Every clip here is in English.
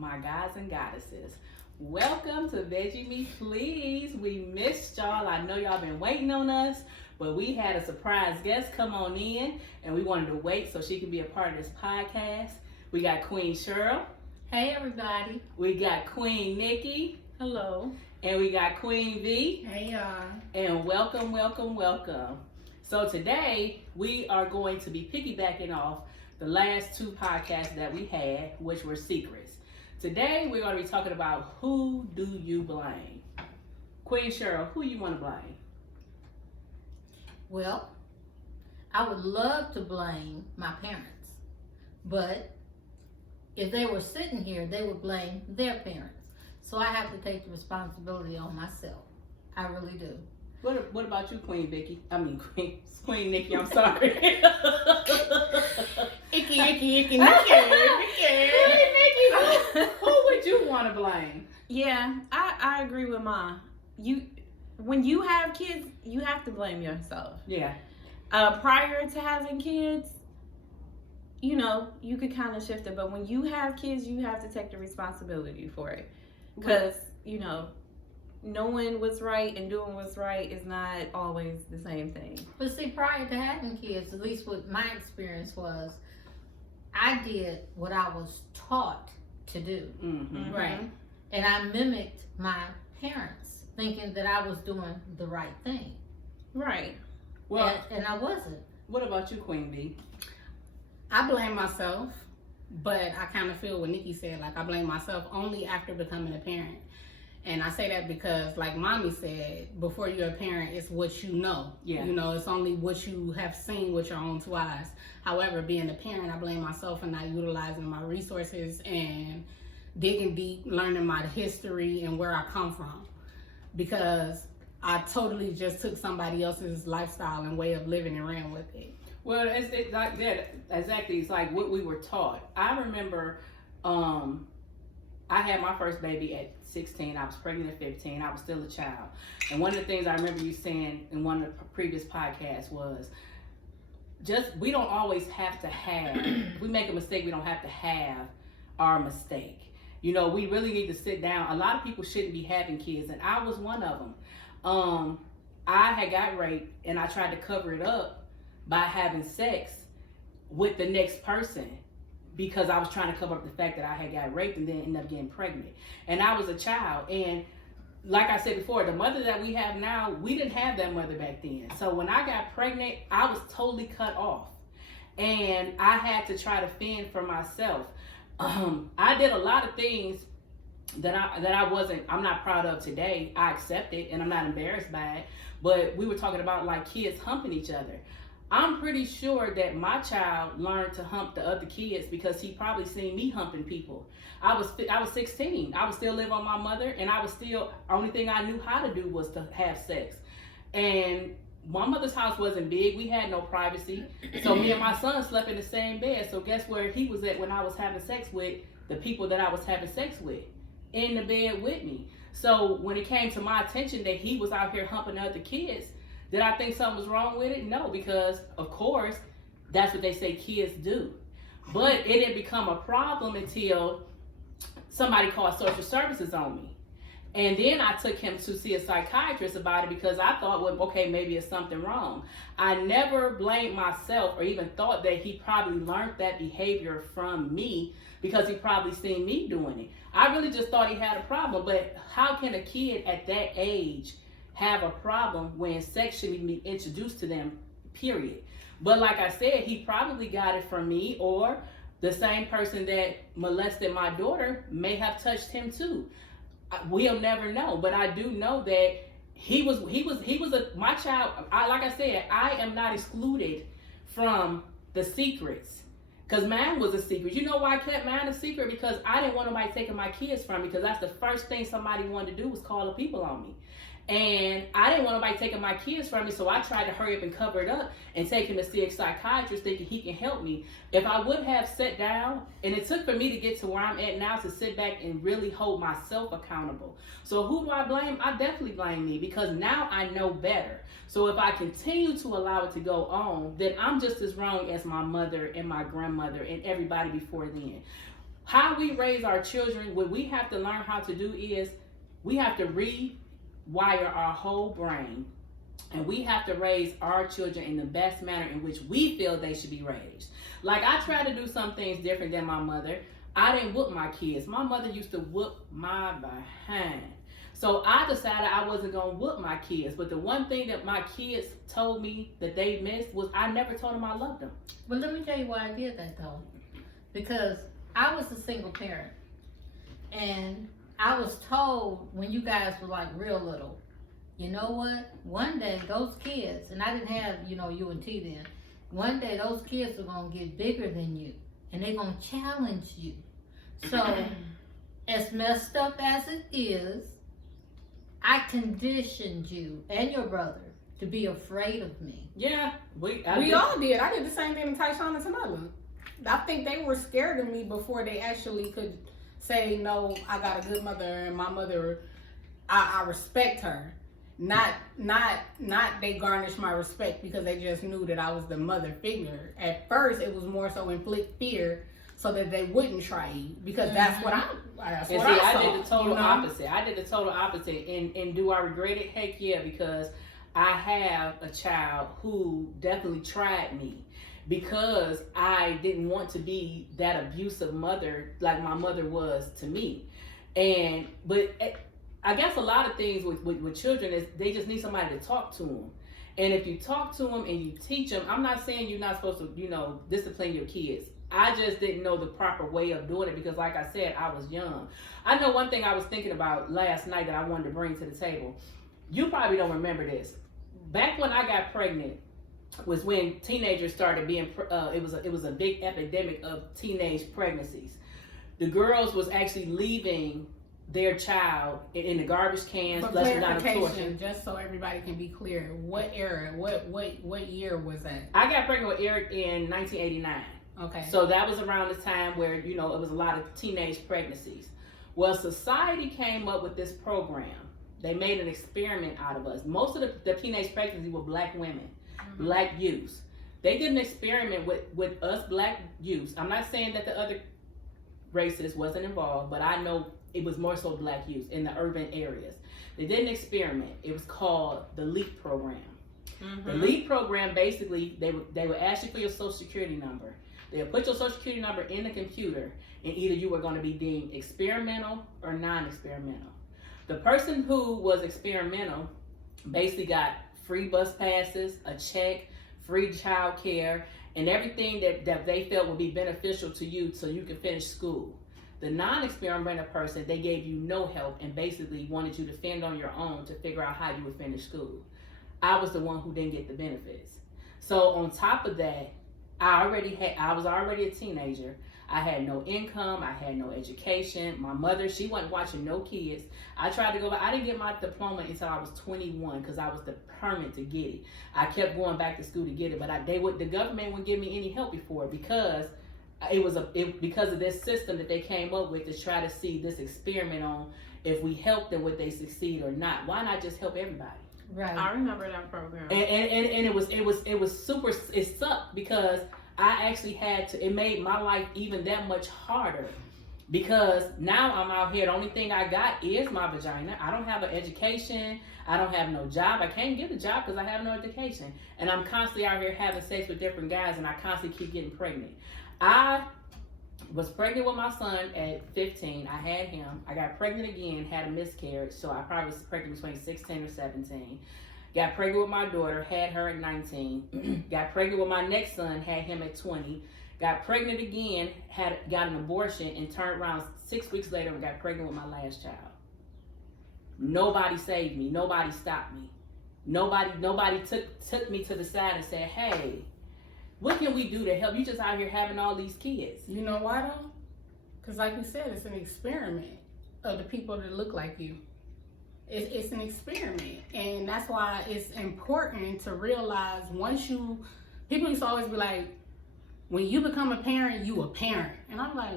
my guys and goddesses. Welcome to Veggie Me Please. We missed y'all. I know y'all been waiting on us, but we had a surprise guest come on in, and we wanted to wait so she could be a part of this podcast. We got Queen Cheryl. Hey, everybody. We got Queen Nikki. Hello. And we got Queen V. Hey, y'all. And welcome, welcome, welcome. So today, we are going to be piggybacking off the last two podcasts that we had, which were secrets. Today, we're going to be talking about who do you blame? Queen Cheryl, who you want to blame? Well, I would love to blame my parents, but if they were sitting here, they would blame their parents. So I have to take the responsibility on myself. I really do. What about you, Queen Vicky? I mean, Queen Nikki, I'm sorry. Icky. Who would you want to blame? Yeah, I agree with Mom. When you have kids, you have to blame yourself. Yeah. Prior to having kids, you could kind of shift it, but when you have kids, you have to take the responsibility for it. Because, knowing what's right and doing what's right is not always the same thing. But see, prior to having kids, at least what my experience was, I did what I was taught to do. Mm-hmm. Right. And I mimicked my parents, thinking that I was doing the right thing. Right. Well, and I wasn't. What about you, Queen V? I blame myself, but I kind of feel what Nikki said. Like, I blame myself only after becoming a parent. And I say that because, like Mommy said, before you're a parent, it's what you know. Yeah. It's only what you have seen with your own two eyes. However, being a parent, I blame myself for not utilizing my resources and digging deep, learning my history and where I come from. Because I totally just took somebody else's lifestyle and way of living and ran with it. Well, it's like that. Exactly. It's like what we were taught. I remember I had my first baby at 16. I was pregnant at 15. I was still a child. And one of the things I remember you saying in one of the previous podcasts was, we don't always have to have, if we make a mistake, we don't have to have our mistake. We really need to sit down. A lot of people shouldn't be having kids, and I was one of them. I had got raped, and I tried to cover it up by having sex with the next person because I was trying to cover up the fact that I had got raped and then ended up getting pregnant. And I was a child. And like I said before, the mother that we have now, we didn't have that mother back then. So when I got pregnant, I was totally cut off. And I had to try to fend for myself. I did a lot of things that I'm not proud of today. I accept it and I'm not embarrassed by it. But we were talking about like kids humping each other. I'm pretty sure that my child learned to hump the other kids because he probably seen me humping people. I was 16. I was still living on my mother, and only thing I knew how to do was to have sex. And my mother's house wasn't big. We had no privacy. So me and my son slept in the same bed. So guess where he was at when I was having sex with the people that I was having sex with? In the bed with me. So when it came to my attention that he was out here humping other kids, did I think something was wrong with it? No, because of course, that's what they say kids do. But it didn't become a problem until somebody called social services on me. And then I took him to see a psychiatrist about it because I thought, well, okay, maybe it's something wrong. I never blamed myself or even thought that he probably learned that behavior from me because he probably seen me doing it. I really just thought he had a problem. But how can a kid at that age have a problem when sex shouldn't be introduced to them, period? But like I said, he probably got it from me, or the same person that molested my daughter may have touched him too. We'll never know, but I do know that he was my child. Like I said, I am not excluded from the secrets. Because mine was a secret. You know why I kept mine a secret? Because I didn't want nobody taking my kids from me, because that's the first thing somebody wanted to do was call the people on me. And I didn't want nobody taking my kids from me, so I tried to hurry up and cover it up and take him to see a psychiatrist thinking he can help me. If I would have sat down, and it took for me to get to where I'm at now to sit back and really hold myself accountable. So who do I blame? I definitely blame me, because now I know better. So if I continue to allow it to go on, then I'm just as wrong as my mother and my grandmother and everybody before then. How we raise our children, what we have to learn how to do is we have to rewire our whole brain, and we have to raise our children in the best manner in which we feel they should be raised. Like, I try to do some things different than my mother. I didn't whoop my kids. My mother used to whoop my behind. So I decided I wasn't going to whoop my kids. But the one thing that my kids told me that they missed was I never told them I loved them. But let me tell you why I did that, though. Because I was a single parent. And I was told when you guys were like real little, you know what? One day those kids, and I didn't have, UNT then. One day those kids are going to get bigger than you. And they're going to challenge you. So, as messed up as it is, I conditioned you and your brother to be afraid of me. Yeah, we all did. I did the same thing to Tyshawn and Tamela. I think they were scared of me before they actually could say, no, I got a good mother, and my mother, I respect her. Not they garnished my respect because they just knew that I was the mother figure. At first, it was more so inflict fear so that they wouldn't try you, because that's what I did the total opposite. I did the total opposite. And do I regret it? Heck yeah, because I have a child who definitely tried me because I didn't want to be that abusive mother like my mother was to me. But I guess a lot of things with children is they just need somebody to talk to them. And if you talk to them and you teach them, I'm not saying you're not supposed to, discipline your kids. I just didn't know the proper way of doing it because, like I said, I was young. I know one thing I was thinking about last night that I wanted to bring to the table. You probably don't remember this. Back when I got pregnant was when teenagers started being, it was a big epidemic of teenage pregnancies. The girls was actually leaving their child in the garbage cans, For flushing down the clarification, just so everybody can be clear, what era, what year was that? I got pregnant with Eric in 1989. Okay. So that was around the time where, it was a lot of teenage pregnancies. Well, society came up with this program. They made an experiment out of us. Most of the teenage pregnancies were black women, black youths. They did an experiment with us black youths. I'm not saying that the other races wasn't involved, but I know it was more so black youth in the urban areas. They did an experiment. It was called the LEAP program. The LEAP program, basically, they would ask you for your social security number. They would put your social security number in the computer, and either you were going to be deemed experimental or non-experimental. The person who was experimental basically got free bus passes, a check, free child care, and everything that they felt would be beneficial to you so you could finish school. The non-experimental person, they gave you no help and basically wanted you to fend on your own to figure out how you would finish school. I was the one who didn't get the benefits. So on top of that, I was already a teenager. I had no income. I had no education. My mother, she wasn't watching no kids. I tried to go back. I didn't get my diploma until I was 21 because I was determined to get it. I kept going back to school to get it, but the government wouldn't give me any help before because because of this system that they came up with to try to see this experiment on if we help them, would they succeed or not? Why not just help everybody? Right. I remember that program. And it was super. It sucked because I actually had to. It made my life even that much harder because now I'm out here. The only thing I got is my vagina. I don't have an education. I don't have no job. I can't get a job because I have no education. And I'm constantly out here having sex with different guys, and I constantly keep getting pregnant. I was pregnant with my son at 15. I had him. I got pregnant again, had a miscarriage. So I probably was pregnant between 16 or 17. Got pregnant with my daughter, had her at 19. Got pregnant with my next son, had him at 20. Got pregnant again, got an abortion, and turned around 6 weeks later and got pregnant with my last child. Nobody saved me. Nobody stopped me. Nobody took me to the side and said, hey, what can we do to help? You just out here having all these kids. You know why though? Because like you said, it's an experiment of the people that look like you. It's an experiment. And that's why it's important to realize people used to always be like, when you become a parent, you a parent. And I'm like,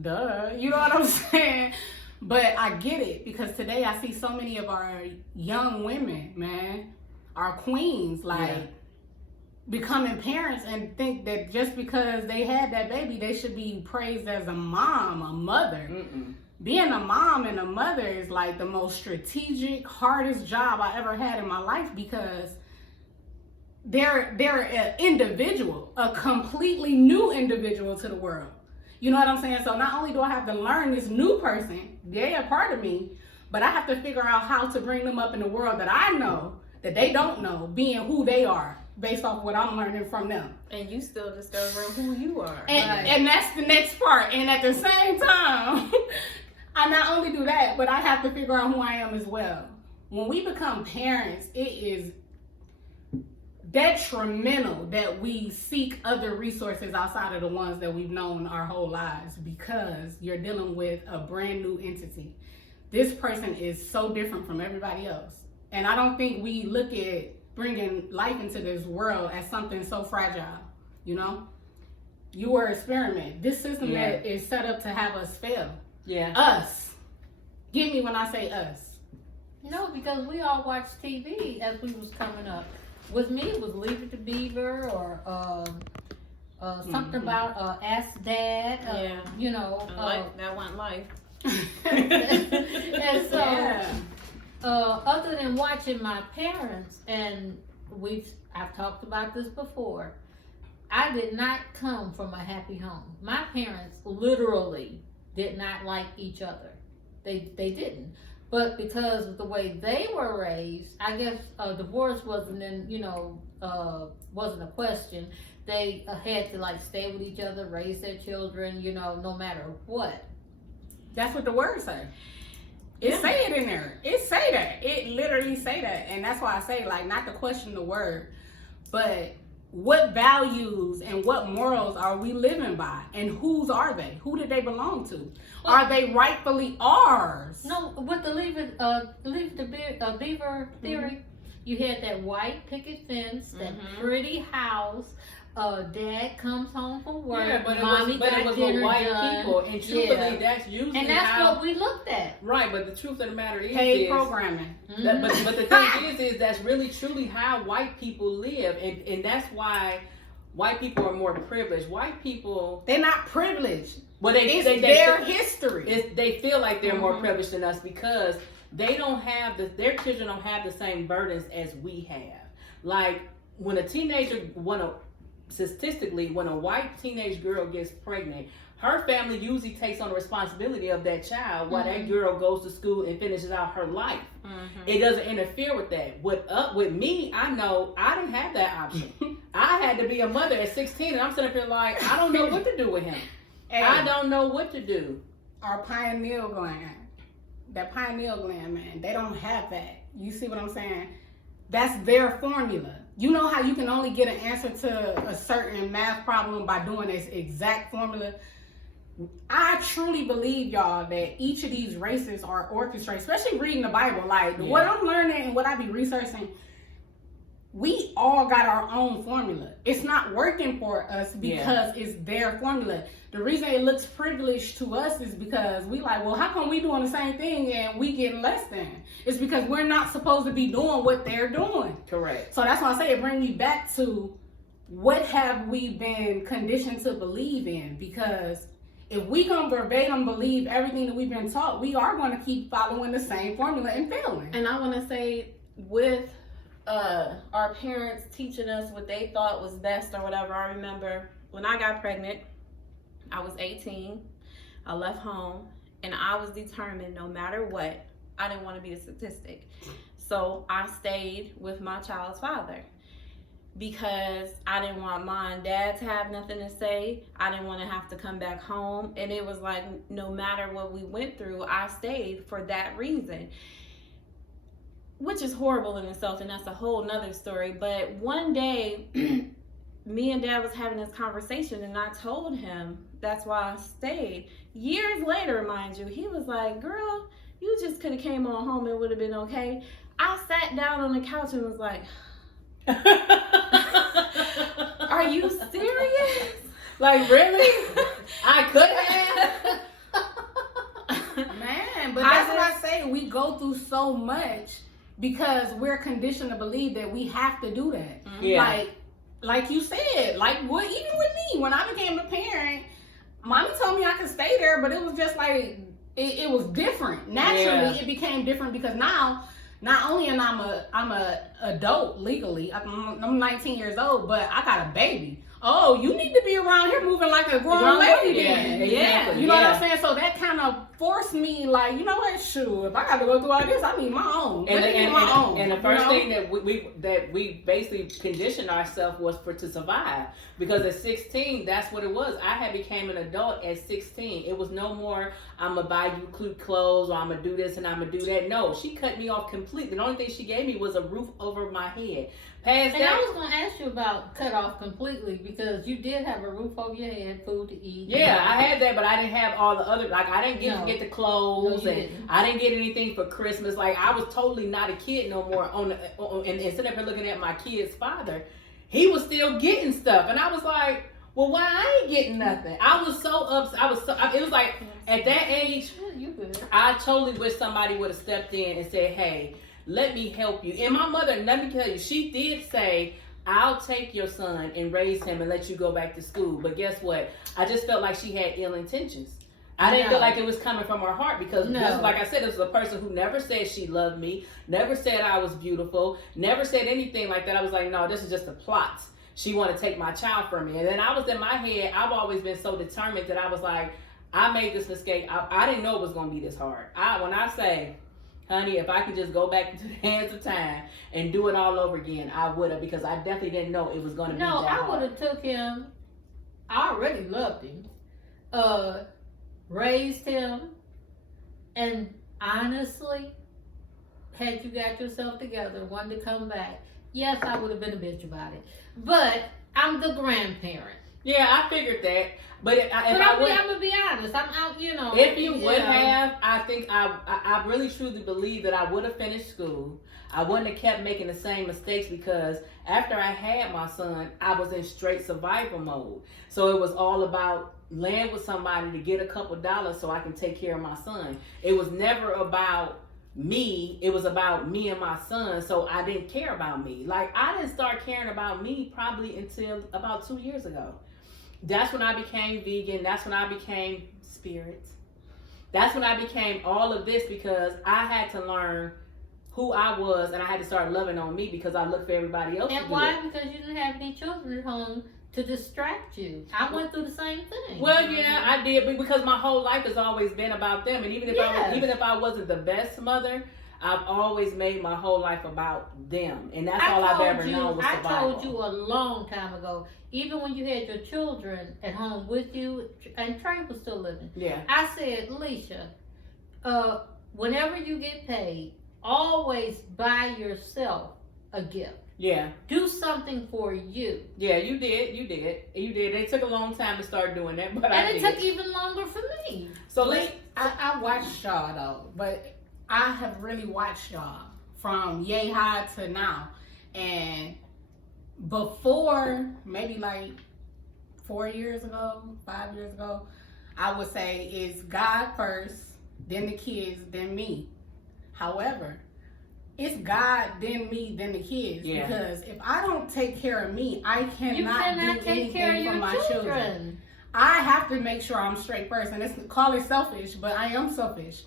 duh, you know what I'm saying? But I get it because today I see so many of our young women, man, our queens, like, becoming parents and think that just because they had that baby, they should be praised as a mom, a mother. Mm-mm. Being a mom and a mother is like the most strategic, hardest job I ever had in my life, because they're an individual, a completely new individual to the world. You know what I'm saying? So not only do I have to learn this new person, they're a part of me, but I have to figure out how to bring them up in the world that I know, that they don't know, being who they are, based off what I'm learning from them. And you still discovering who you are. And that's the next part. And at the same time, I not only do that, but I have to figure out who I am as well. When we become parents, it is detrimental that we seek other resources outside of the ones that we've known our whole lives, because you're dealing with a brand new entity. This person is so different from everybody else. And I don't think we look at bringing life into this world as something so fragile. You know, you were an experiment. This system that is set up to have us fail. Yeah. Us. Get me when I say us. No, because we all watched TV as we was coming up. With me, it was Leave It to Beaver, or something about Ask Dad. Yeah. You know. That wasn't life. And so, other than watching my parents, and I've talked about this before, I did not come from a happy home. My parents literally did not like each other. They didn't. But because of the way they were raised, I guess divorce wasn't a question. They had to like stay with each other, raise their children, no matter what. That's what the words say. It say it in there. It say that. It literally say that. And that's why I say, like, not to question the word, but what values and what morals are we living by? And whose are they? Who did they belong to? Well, are they rightfully ours? No, with the Leave the Beaver theory, you had that white picket fence, that pretty house. Dad comes home from work. Yeah, but Mommy it was got with white dinner people, done. and truthfully, that's usually and that's how, what we looked at. Right, but the truth of the matter is, Paid programming. But the thing is that's really truly how white people live, and that's why white people are more privileged. White people, They're not privileged. well, It's their history. They feel like they're more privileged than us because they don't have their children don't have the same burdens as we have. Like when a teenager statistically, when a white teenage girl gets pregnant, her family usually takes on the responsibility of that child while that girl goes to school and finishes out her life. It doesn't interfere with that. With me, I know I didn't have that option. I had to be a mother at 16, and I'm sitting up here like, I don't know what to do with him. Hey, I don't know what to do. our pineal gland, that pineal gland, man, they don't have that. You see what I'm saying? That's their formula. You know how you can only get an answer to a certain math problem by doing this exact formula? I truly believe, y'all, that each of these races are orchestrated, especially reading the Bible. Like, what I'm learning and what I be researching, we all got our own formula. It's not working for us because it's their formula. The reason it looks privileged to us is because we like, well, how come we doing the same thing and we getting less than? It's because we're not supposed to be doing what they're doing. Correct. So that's why I say it brings me back to what have we been conditioned to believe in? Because if we gonna verbatim believe everything that we've been taught, we are going to keep following the same formula and failing. And I want to say, with our parents teaching us what they thought was best or whatever, I remember when I got pregnant, I was 18, I left home, and I was determined no matter what, I didn't want to be a statistic. So I stayed with my child's father because I didn't want mom and dad to have nothing to say. I didn't want to have to come back home. And it was like, no matter what we went through, I stayed for that reason, which is horrible in itself, and that's a whole nother story. But one day, me and dad was having this conversation, and I told him that's why I stayed. Years later, mind you, he was like, girl, you just could have came on home and would have been okay. I sat down on the couch and was like, are you serious? Like, really? I could have. Man, but that's what I say. We go through so much because we're conditioned to believe that we have to do that. Yeah. Like, like you said, like what even with me, when I became a parent, mommy told me I could stay there, but it was just like it was different. Naturally, it became different because now not only am I'm a adult legally, I'm 19 years old, but I got a baby. Oh, you need to be around here moving like a grown lady. Exactly. You know what I'm saying? So that kind of forced me, like, you know what, shoot, if I got to go through all this, I need my own. And the first thing that we basically conditioned ourselves was to survive. Because at 16, that's what it was. I had became an adult at 16. It was no more, I'm going to buy you clothes, or I'm going to do this and I'm going to do that. No, she cut me off completely. The only thing she gave me was a roof over my head. And I was going to ask you about cut off completely, because you did have a roof over your head, food to eat. Yeah, I had that, but I didn't have all the other, like, I didn't get the clothes, and I didn't get anything for Christmas. Like, I was totally not a kid no more. And sitting up and looking at my kid's father, he was still getting stuff. And I was like, well, why I ain't getting nothing? I was so upset. It was like, at that age, I totally wish somebody would have stepped in and said, hey, let me help you. And my mother, let me tell you, she did say, I'll take your son and raise him and let you go back to school. But guess what? I just felt like she had ill intentions. I didn't feel like it was coming from her heart, because this, like I said, this was a person who never said she loved me, never said I was beautiful, never said anything like that. I was like, no, this is just a plot. She wanted to take my child from me. And then I was in my head, I've always been so determined that I was like, I made this mistake. I didn't know it was going to be this hard. When I say, honey, if I could just go back into the hands of time and do it all over again, I would have, because I definitely didn't know it was going to be that hard. No, I would have took him. I already loved him. Raised him. And honestly, had you got yourself together, wanted to come back, yes, I would have been a bitch about it. But I'm the grandparent. Yeah, I figured that. But I'm gonna be honest. I'm out, you know. If you would have, I think I really truly believe that I would have finished school. I wouldn't have kept making the same mistakes, because after I had my son, I was in straight survival mode. So it was all about laying with somebody to get a couple dollars so I can take care of my son. It was never about me. It was about me and my son. So I didn't care about me. Like, I didn't start caring about me probably until about 2 years ago. That's when I became vegan. That's when I became spirit. That's when I became all of this, because I had to learn who I was, and I had to start loving on me, because I looked for everybody else. And why? Because you didn't have any children at home to distract you. I went through the same thing. Well, yeah, I did, but because my whole life has always been about them, and even if I wasn't the best mother, I've always made my whole life about them, and that's all I've ever known was survival. I told you a long time ago, even when you had your children at home with you, and Trey was still living. Yeah. I said, Alicia, whenever you get paid, always buy yourself a gift. Yeah. Do something for you. Yeah, you did. It took a long time to start doing that, but it took even longer for me. So I watched y'all though, but I have really watched y'all from yay high to now. And before, maybe like 4 years ago, 5 years ago, I would say it's God first, then the kids, then me. However, it's God, then me, then the kids. Yeah. Because if I don't take care of me, I cannot do anything for my children. I have to make sure I'm straight first. And call it selfish, but I am selfish.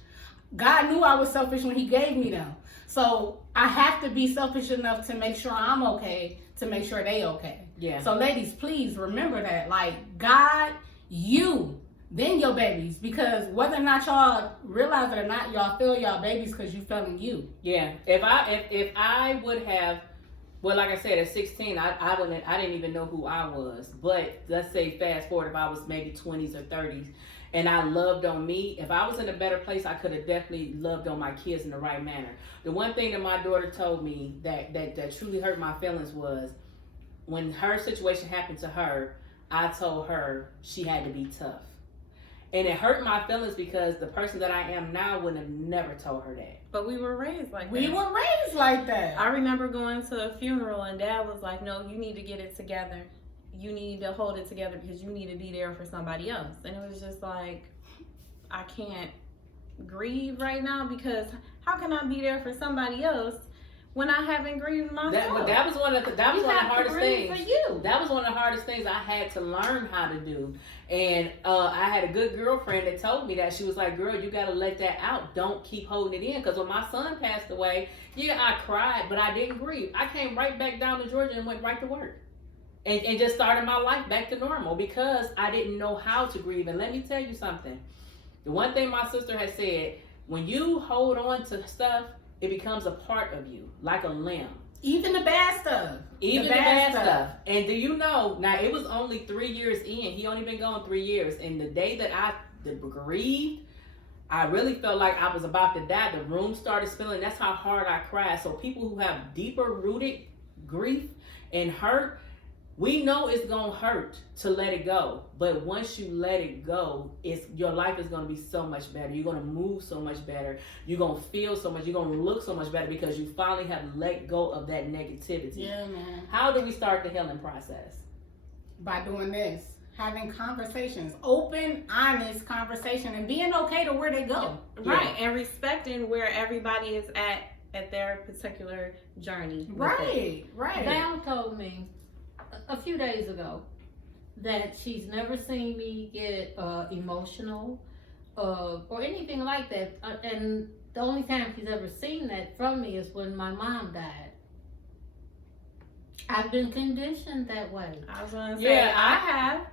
God knew I was selfish when he gave me them. So I have to be selfish enough to make sure I'm okay, to make sure they okay. Yeah. So ladies, please remember that. Like, God, you, then your babies. Because whether or not y'all realize it or not, y'all feel y'all babies because you fell in you. Yeah. If I would have, well, like I said, at 16, I didn't even know who I was. But let's say fast forward, if I was maybe 20s or 30s, and I loved on me, if I was in a better place, I could have definitely loved on my kids in the right manner. The one thing that my daughter told me that truly hurt my feelings was, when her situation happened to her, I told her she had to be tough. And it hurt my feelings because the person that I am now would have never told her that. But we were raised like that. We were raised like that. I remember going to a funeral and Dad was like, no, you need to get it together. You need to hold it together because you need to be there for somebody else. And it was just like, I can't grieve right now because how can I be there for somebody else when I haven't grieved myself. That was one of the hardest things. For you. That was one of the hardest things I had to learn how to do. And I had a good girlfriend that told me that. She was like, girl, you got to let that out. Don't keep holding it in. Because when my son passed away, yeah, I cried, but I didn't grieve. I came right back down to Georgia and went right to work. And just started my life back to normal because I didn't know how to grieve. And let me tell you something. The one thing my sister has said, when you hold on to stuff, it becomes a part of you, like a limb. Even the bad stuff. Even the bad stuff. And do you know, now it was only 3 years in. He only been gone 3 years. And the day that I grieved, I really felt like I was about to die. The room started spilling. That's how hard I cried. So people who have deeper rooted grief and hurt, we know it's going to hurt to let it go. But once you let it go, your life is going to be so much better. You're going to move so much better. You're going to feel so much. You're going to look so much better because you finally have let go of that negativity. Yeah, man. How do we start the healing process? By doing this. Having conversations. Open, honest conversation. And being okay to where they go. Right. And respecting where everybody is at their particular journey. Right. Val told me a few days ago that she's never seen me get emotional or anything like that, and the only time she's ever seen that from me is when my mom died. I've been conditioned that way. I was gonna say, yeah, I have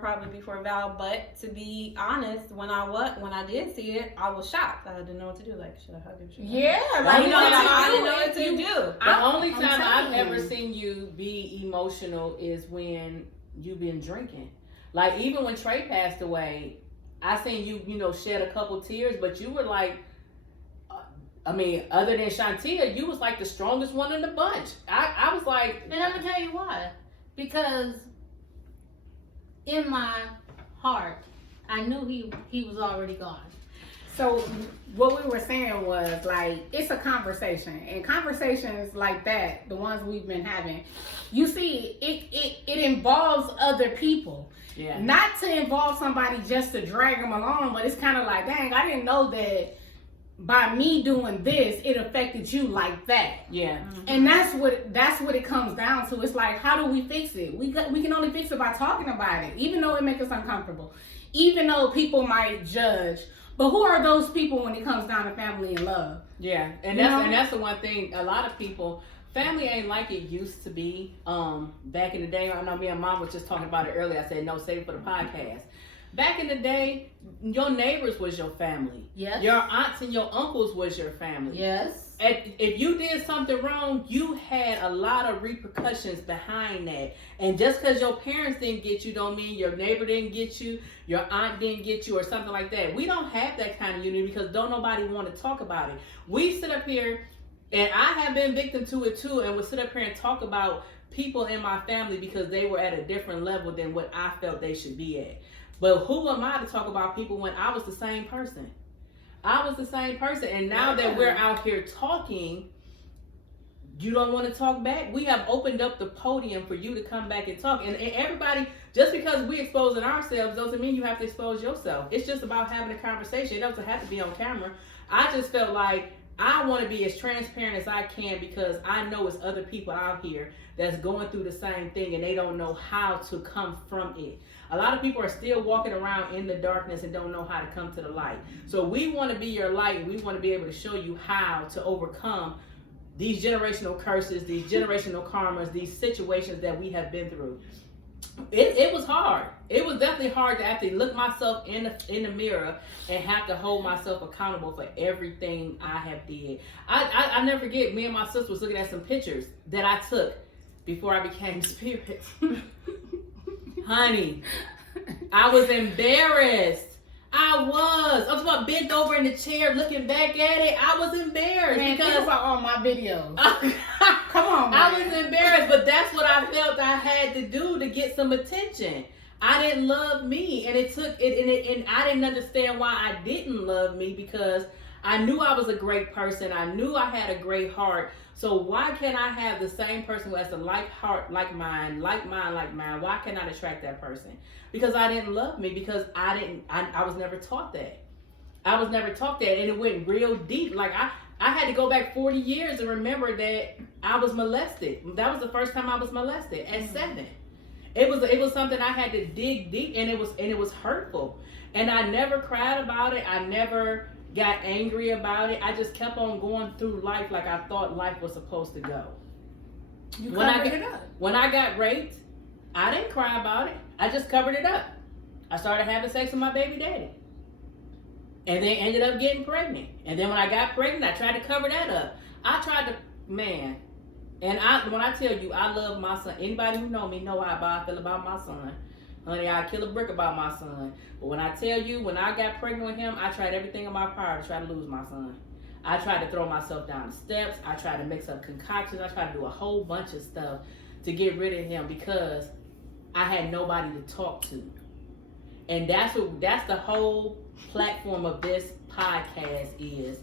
probably before Val, but to be honest, when I did see it, I was shocked. I didn't know what to do. Like, should I hug him? Yeah, I didn't know what to do. The only time I've ever seen you be emotional is when you've been drinking. Like, even when Trey passed away, I seen you, shed a couple tears, but you were like, other than Shantia, you was like the strongest one in the bunch. I was like... And I'm going to tell you why. Because in my heart, I knew he was already gone. So what we were saying was, like, it's a conversation. And conversations like that, the ones we've been having, you see, it involves other people. Yeah. Not to involve somebody just to drag them along, but it's kind of like, dang, I didn't know that by me doing this, it affected you like that. Yeah. Mm-hmm. And that's what it comes down to. It's like, how do we fix it? We can only fix it by talking about it, even though it makes us uncomfortable, even though people might judge. But who are those people when it comes down to family and love? Yeah, and that's the one thing. A lot of people, family ain't like it used to be. Back in the day, I know me and Mom was just talking about it earlier. I said no, save it for the podcast. Back in the day, your neighbors was your family. Yes. Your aunts and your uncles was your family. Yes. And if you did something wrong, you had a lot of repercussions behind that. And just because your parents didn't get you don't mean your neighbor didn't get you, your aunt didn't get you, or something like that. We don't have that kind of unity because don't nobody want to talk about it. We sit up here, and I have been victim to it too, and would sit up here and talk about people in my family because they were at a different level than what I felt they should be at. But who am I to talk about people when I was the same person? I was the same person. And now that we're out here talking, you don't want to talk back? We have opened up the podium for you to come back and talk. And everybody, just because we exposing ourselves doesn't mean you have to expose yourself. It's just about having a conversation. It doesn't have to be on camera. I just felt like I want to be as transparent as I can because I know it's other people out here that's going through the same thing and they don't know how to come from it. A lot of people are still walking around in the darkness and don't know how to come to the light. So we want to be your light, and we want to be able to show you how to overcome these generational curses, these generational karmas, these situations that we have been through. It was hard. It was definitely hard to have to look myself in the mirror and have to hold myself accountable for everything I have did. I never forget, me and my sister was looking at some pictures that I took before I became spirit. Honey, I was embarrassed. I was about bent over in the chair looking back at it. I was embarrassed because all my videos. Come on, man. I was embarrassed, but that's what I felt I had to do to get some attention. I didn't love me, and it took it, and I didn't understand why I didn't love me because I knew I was a great person. I knew I had a great heart. So why can't I have the same person who has a like heart, like mine, like mine, like mine? Why can't I attract that person? Because I didn't love me, because I was never taught that. I was never taught that, and it went real deep. Like I had to go back 40 years and remember that I was molested. That was the first time I was molested at 7. It was something I had to dig deep, and it was hurtful. And I never cried about it. I never got angry about it. I just kept on going through life like I thought life was supposed to go. You covered it up. When I got raped, I didn't cry about it. I just covered it up. I started having sex with my baby daddy. And then ended up getting pregnant. And then when I got pregnant, I tried to cover that up. I tried to, man. And when I tell you, I love my son. Anybody who know me know how I feel about my son. Honey, I'd kill a brick about my son. But when I tell you, when I got pregnant with him, I tried everything in my power to try to lose my son. I tried to throw myself down the steps. I tried to mix up concoctions. I tried to do a whole bunch of stuff to get rid of him because I had nobody to talk to. And that's the whole platform of this podcast is.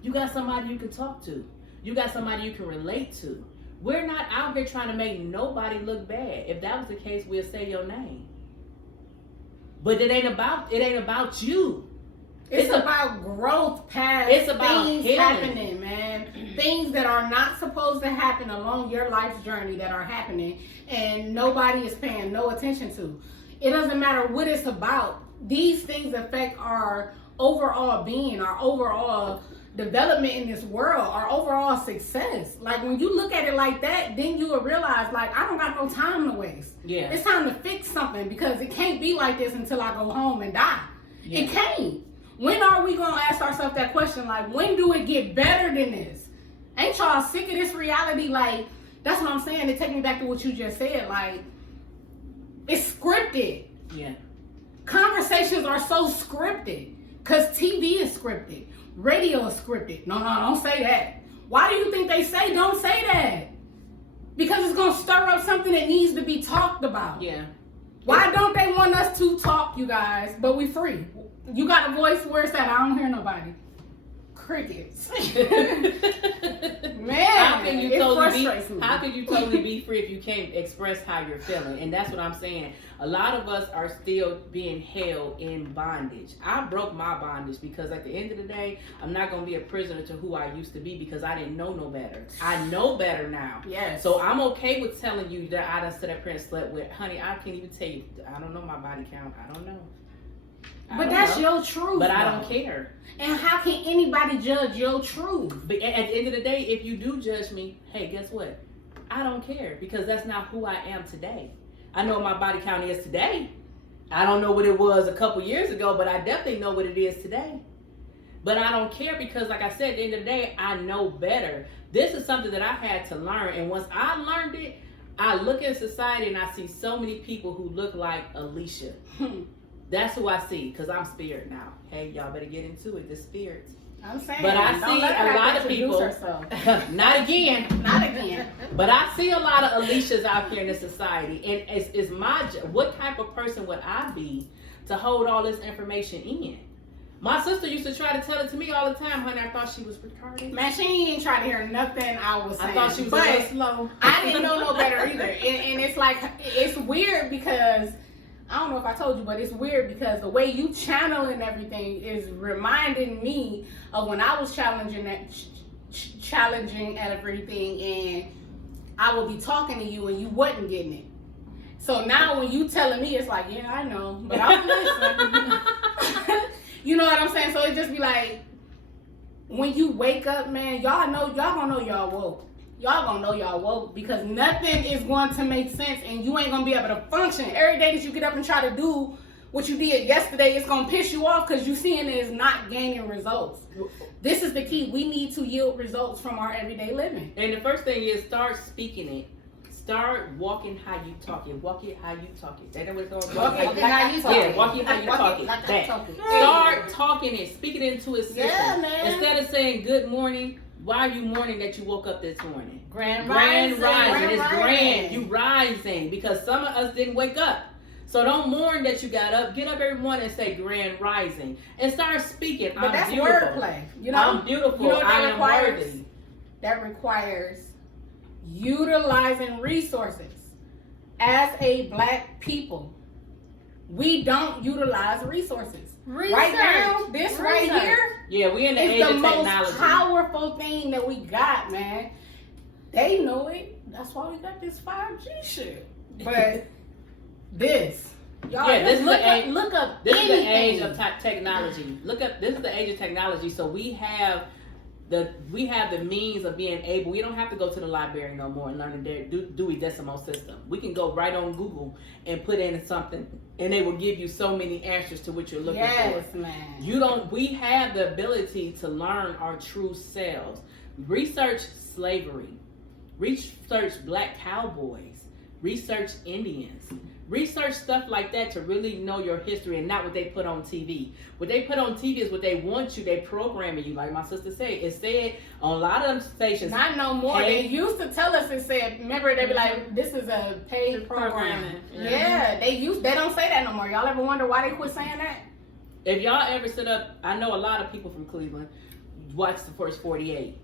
You got somebody you can talk to. You got somebody you can relate to. We're not out here trying to make nobody look bad. If that was the case, we'll say your name. But it ain't about you. It's about growth past It's about things healing. happening, man. Things that are not supposed to happen along your life's journey that are happening and nobody is paying no attention to. It doesn't matter what it's about. These things affect our overall being, our overall development in this world, our overall success. Like when you look at it like that, then you will realize like I don't got no time to waste. Yeah. It's time to fix something because it can't be like this until I go home and die. Yeah. It can't. When are we gonna ask ourselves that question? Like when do it get better than this? Ain't y'all sick of this reality? Like that's what I'm saying. It takes me back to what you just said. Like it's scripted. Yeah. Conversations are so scripted because TV is scripted. Radio is scripted. No, don't say that. Why do you think they say don't say that? Because it's going to stir up something that needs to be talked about. Yeah. Why don't they want us to talk, you guys? But we free. You got a voice, where's that? I don't hear nobody. Crickets. Man, how can you totally be free if you can't express how you're feeling? And that's what I'm saying. A lot of us are still being held in bondage. I broke my bondage because at the end of the day, I'm not going to be a prisoner to who I used to be because I didn't know no better. I know better now. Yes. So I'm okay with telling you that I done stood up here and slept with. Honey, I can't even tell you. I don't know my body count. I don't know. But that's your truth. But I don't care. And how can anybody judge your truth? But at the end of the day, if you do judge me, hey, guess what? I don't care because that's not who I am today. I know what my body count is today. I don't know what it was a couple years ago, but I definitely know what it is today. But I don't care because, like I said, at the end of the day, I know better. This is something that I had to learn. And once I learned it, I look at society and I see so many people who look like Alicia. That's who I see because I'm spirit now. Hey, y'all better get into it. The spirit. I'm saying. But I see a lot of people. Not again. Not again. But I see a lot of Alicias out here in this society. And it's my what type of person would I be to hold all this information in? My sister used to try to tell it to me all the time, honey. I thought she was retarded. Man, she ain't trying to hear nothing I was saying. I thought she was a little slow. I didn't know no better either. And it's like, it's weird because, I don't know if I told you, but it's weird because the way you channeling everything is reminding me of when I was challenging everything and I would be talking to you and you wasn't getting it. So now when you telling me, it's like, yeah, I know, but I'm listening. You know what I'm saying? So it just be like, when you wake up, man, y'all gonna know y'all woke. Y'all gonna know y'all woke because nothing is going to make sense and you ain't gonna be able to function. Every day that you get up and try to do what you did yesterday, it's gonna piss you off because you seeing it is not gaining results. This is the key. We need to yield results from our everyday living. And the first thing is start speaking it. Start walking how you talk it. Walk it how you talk it. That's what it's called. Walking how you talk it. Yeah, walking how you talk it. Like That. talk it. Start talking it. Speaking it into existence. Yeah, man. Instead of saying good morning, why are you mourning that you woke up this morning? Grand Rising. rising. It's grand. You rising because some of us didn't wake up. So don't mourn that you got up. Get up every morning and say grand rising and start speaking. But that's beautiful. wordplay. You know, I'm beautiful. You know what I that am requires? worthy. That requires utilizing resources. As a black people, we don't utilize resources. Right now, this right here Yeah, we in the age is the of most technology. powerful thing that we got, man. They know it. That's why we got this 5G shit. But this, y'all, Yeah, this is look the up, age- look up This anything. is the age of technology. Look up. This is the age of technology. So we have the means of being able. We don't have to go to the library no more and learn the Dewey Decimal System. We can go right on Google and put in something, and they will give you so many answers to what you're looking for. Yes, man. We have the ability to learn our true selves. Research slavery. Research black cowboys. Research Indians. Research stuff like that to really know your history and not what they put on TV. What they put on TV is what they want you. They programming you, like my sister said. It said on a lot of them stations. Not no more. Hey. They used to tell us, it said, remember, they be like, this is a paid program. Programming. Yeah, they don't say that no more. Y'all ever wonder why they quit saying that? If y'all ever sit up, I know a lot of people from Cleveland watch the first 48.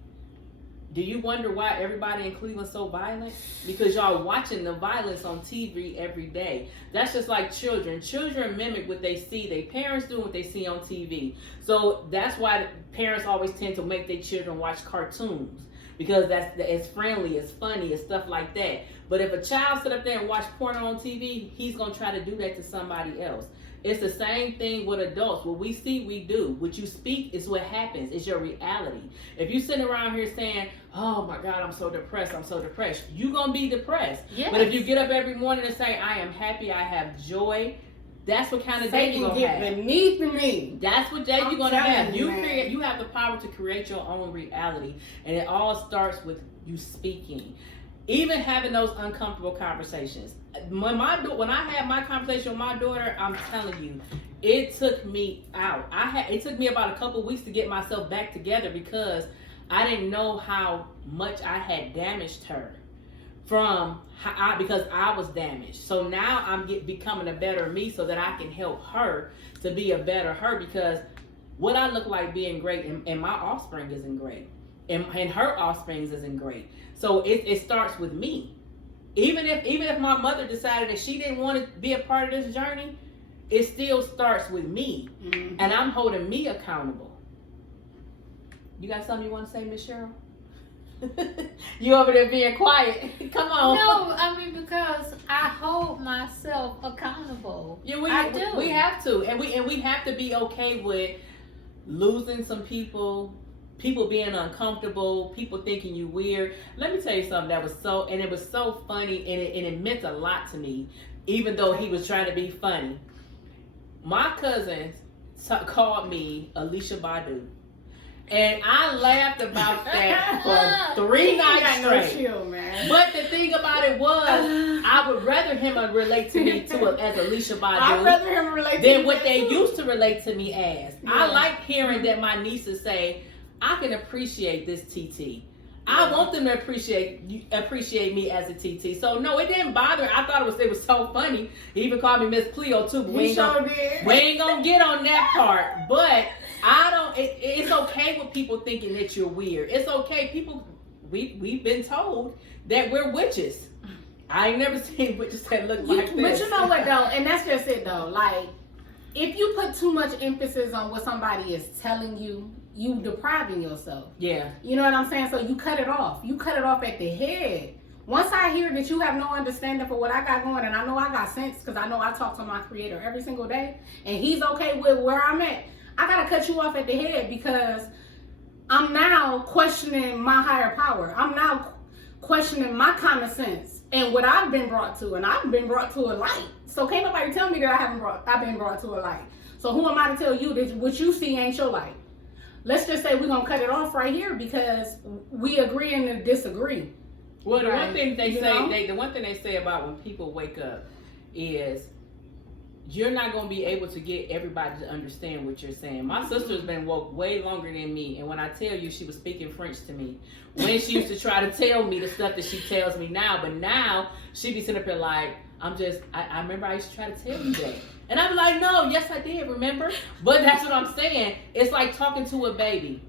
Do you wonder why everybody in Cleveland so violent? Because y'all watching the violence on TV every day. That's just like children. Children mimic what they see. Their parents do what they see on TV. So that's why parents always tend to make their children watch cartoons. Because it's friendly, it's funny, it's stuff like that. But if a child sit up there and watch porn on TV, he's going to try to do that to somebody else. It's the same thing with adults. What we see, we do. What you speak is what happens. It's your reality. If you sitting around here saying, oh my God, I'm so depressed, you're going to be depressed. Yes. But if you get up every morning and say, I am happy, I have joy, that's what kind of day you're going to have. get beneath me. That's what day you're going to telling have. you, man. You have the power to create your own reality. And it all starts with you speaking. Even having those uncomfortable conversations. When I had my conversation with my daughter, I'm telling you, it took me out. It took me about a couple weeks to get myself back together because I didn't know how much I had damaged her because I was damaged. So now I'm becoming a better me so that I can help her to be a better her, because what I look like being great and my offspring isn't great. And her offspring isn't great. So it starts with me. Even if my mother decided that she didn't want to be a part of this journey, it still starts with me. Mm-hmm. And I'm holding me accountable. You got something you want to say, Miss Cheryl? You over there being quiet. Come on. No, I mean, because I hold myself accountable. Yeah, I do. We have to. And we have to be okay with losing some people being uncomfortable, people thinking you weird. Let me tell you something it was so funny, and it meant a lot to me, even though he was trying to be funny. My cousins called me Alicia Badu, and I laughed about that for 3 nights straight. Chill, man. But the thing about it was, I would rather him relate to me as Alicia Badu. I'd rather him relate to than me what they too. used to relate to me as. Yeah. I like hearing that my nieces say, I can appreciate this TT. I want them to appreciate me as a TT. So no, it didn't bother. I thought it was so funny. He even called me Miss Cleo too. But we ain't gonna get on that part. But it's okay with people thinking that you're weird. It's okay. We've been told that we're witches. I ain't never seen witches that look like this. But you know what though, and that's just it though. Like, if you put too much emphasis on what somebody is telling you, you depriving yourself. Yeah. You know what I'm saying? So you cut it off. You cut it off at the head. Once I hear that you have no understanding for what I got going, and I know I got sense because I know I talk to my creator every single day, and he's okay with where I'm at, I gotta cut you off at the head because I'm now questioning my higher power. I'm now questioning my common sense and what I've been brought to, and I've been brought to a light. So can't nobody tell me that I've been brought to a light. So who am I to tell you that what you see ain't your light? Let's just say we're gonna cut it off right here because we agree and to disagree. Well, the Right. one thing they You say, know? the one thing they say about when people wake up is you're not gonna be able to get everybody to understand what you're saying. My sister's been woke way longer than me, and when I tell you, she was speaking French to me when she used to try to tell me the stuff that she tells me now. But now she be sitting up here like, I remember I used to try to tell you that. And I'm like, no, yes I did, remember? But that's what I'm saying. It's like talking to a baby.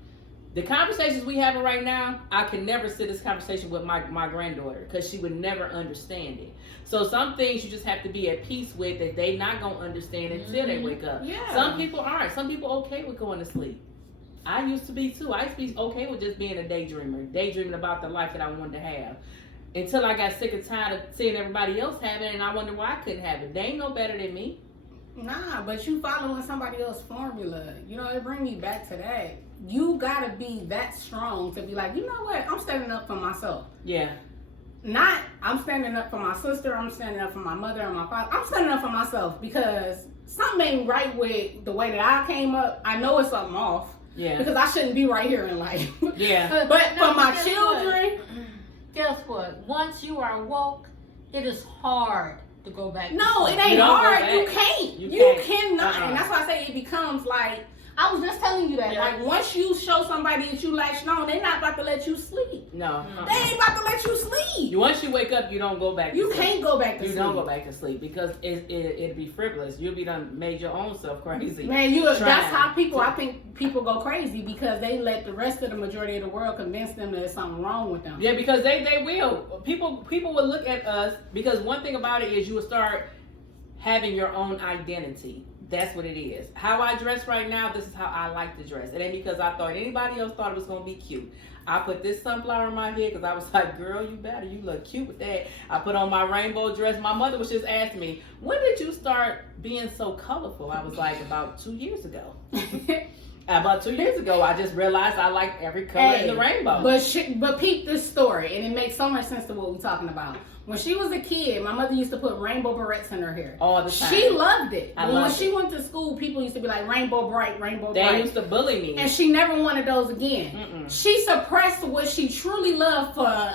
The conversations we having right now, I could never sit this conversation with my granddaughter because she would never understand it. So some things you just have to be at peace with that they not gonna understand until they wake up. Yeah. Some people aren't. Some people okay with going to sleep. I used to be too. I used to be okay with just being a daydreaming about the life that I wanted to have. Until I got sick and tired of seeing everybody else have it, and I wonder why I couldn't have it. They ain't no better than me. Nah, but you following somebody else's formula. You know, it bring me back to that. You gotta be that strong to be like, you know what? I'm standing up for myself. Yeah. Not, I'm standing up for my sister. I'm standing up for my mother and my father. I'm standing up for myself because something ain't right with the way that I came up. I know it's something off. Yeah. Because I shouldn't be right here in life. Yeah. But for my guess children, Guess what? Once you are woke, it is hard to go back. no, it You ain't don't go hard. back. You can't. You You can't. cannot. Uh-uh. And that's why I say it becomes like, I was just telling you that. Yeah. Like, once you show somebody that you latched on, they're not about to let you sleep. No. They ain't about to let you sleep. Once you wake up, you don't go back to You sleep. can't go back to You sleep. don't go back to sleep because it'd be frivolous. You'll be done made your own self crazy. Man, that's Trying how people, to- I think people go crazy because they let the rest of the majority of the world convince them that there's something wrong with them. Yeah, because they will. People will look at us because one thing about it is you will start having your own identity. That's what it is. How I dress right now, this is how I like to dress. It ain't because I thought anybody else thought it was gonna be cute. I put this sunflower in my head because I was like, girl, you better. You look cute with that. I put on my rainbow dress. My mother was just asking me, when did you start being so colorful? I was like, about 2 years ago. About 2 years ago, I just realized I like every color in the rainbow. But peep this story, and it makes so much sense to what we're talking about. When she was a kid, my mother used to put rainbow barrettes in her hair. All the time. She loved it. I But when loved she went to school, people used to be like, rainbow bright, rainbow They bright. used to bully me. And she never wanted those again. Mm-mm. She suppressed what she truly loved for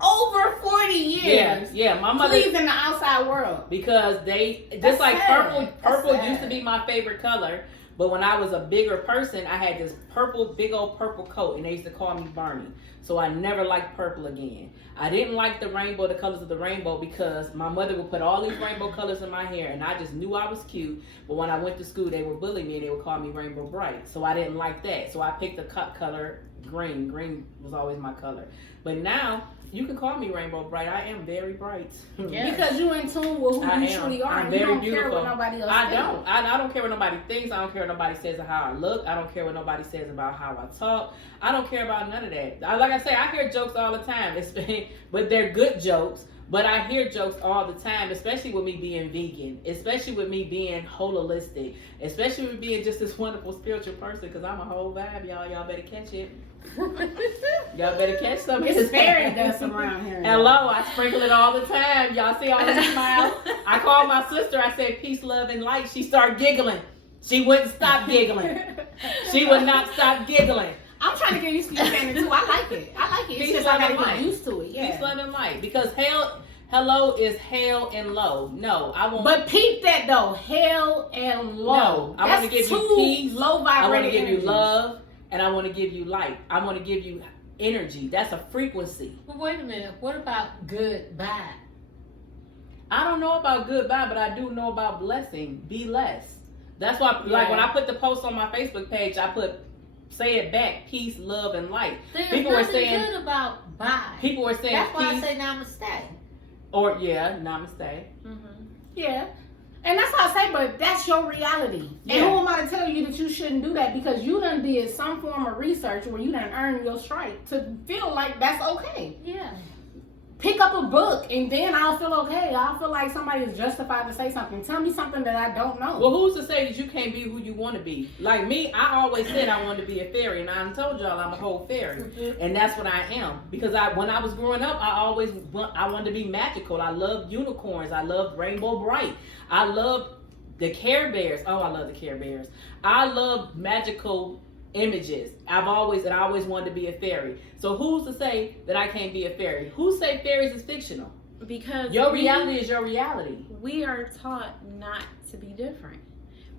over 40 years. Yeah, my mother. Pleasing the outside world. Because they That's just like sad. purple That's used to sad. be my favorite color, but when I was a bigger person I had this big old purple coat and they used to call me Barney, so I never liked purple again. I didn't like the colors of the rainbow because my mother would put all these rainbow colors in my hair and I just knew I was cute, but when I went to school they would bully me and they would call me Rainbow Bright, so I didn't like that, so I picked the cut color green was always my color. But now you can call me Rainbow Bright. I am very bright. Yeah. Because you're in tune with who I you am. truly are. I'm And you very don't care beautiful. what nobody else I thinks. don't. I don't care what nobody thinks. I don't care what nobody says of how I look. I don't care what nobody says about how I talk. I don't care about none of that. Like I say, I hear jokes all the time, but they're good jokes. But I hear jokes all the time, especially with me being vegan, especially with me being holistic, especially with being just this wonderful spiritual person, because I'm a whole vibe, y'all. Y'all better catch it. Y'all better catch some of It's this. fairy dust around here. Hello, I sprinkle it all the time. Y'all see all the smiles? I called my sister. I said, peace, love, and light. She started giggling. She wouldn't stop giggling. She would not stop giggling. I'm trying to get used to you saying it too. I like it. It's Peace, just love, I and gotta light. get used to it. Yeah. Peace, love, and light. Because hello is hail and low. No, I won't. But peep that though, hell and low. No, I want to That's give you too peace. low I want to vibrating give you energies. love, and I want to give you light. I want to give you energy. That's a frequency. But wait a minute. What about goodbye? I don't know about goodbye, but I do know about blessing. Be less. That's why, like Yeah. when I put the post on my Facebook page, I put say it back: peace, love, and light. There's People were nothing saying- good about bye. People were saying That's why peace, I say namaste. or namaste. Yeah. And that's how I say, but that's your reality. Yeah. And who am I to tell you that you shouldn't do that? Because you done did some form of research where you done earned your stripe to feel like that's okay. Yeah. Pick up a book and then I'll feel okay. I'll feel like somebody is justified to say something. Tell me something that I don't know. Well, who's to say that you can't be who you want to be? Like me, I always said I wanted to be a fairy, and I told y'all I'm a whole fairy, and that's what I am. Because when I was growing up, I wanted to be magical. I loved unicorns. I loved Rainbow Bright. I loved the Care Bears. Oh, I love the Care Bears. I love magical images. I always wanted to be a fairy. So who's to say that I can't be a fairy? Who say fairies is fictional? Because Your reality is your reality. we are taught not to be different.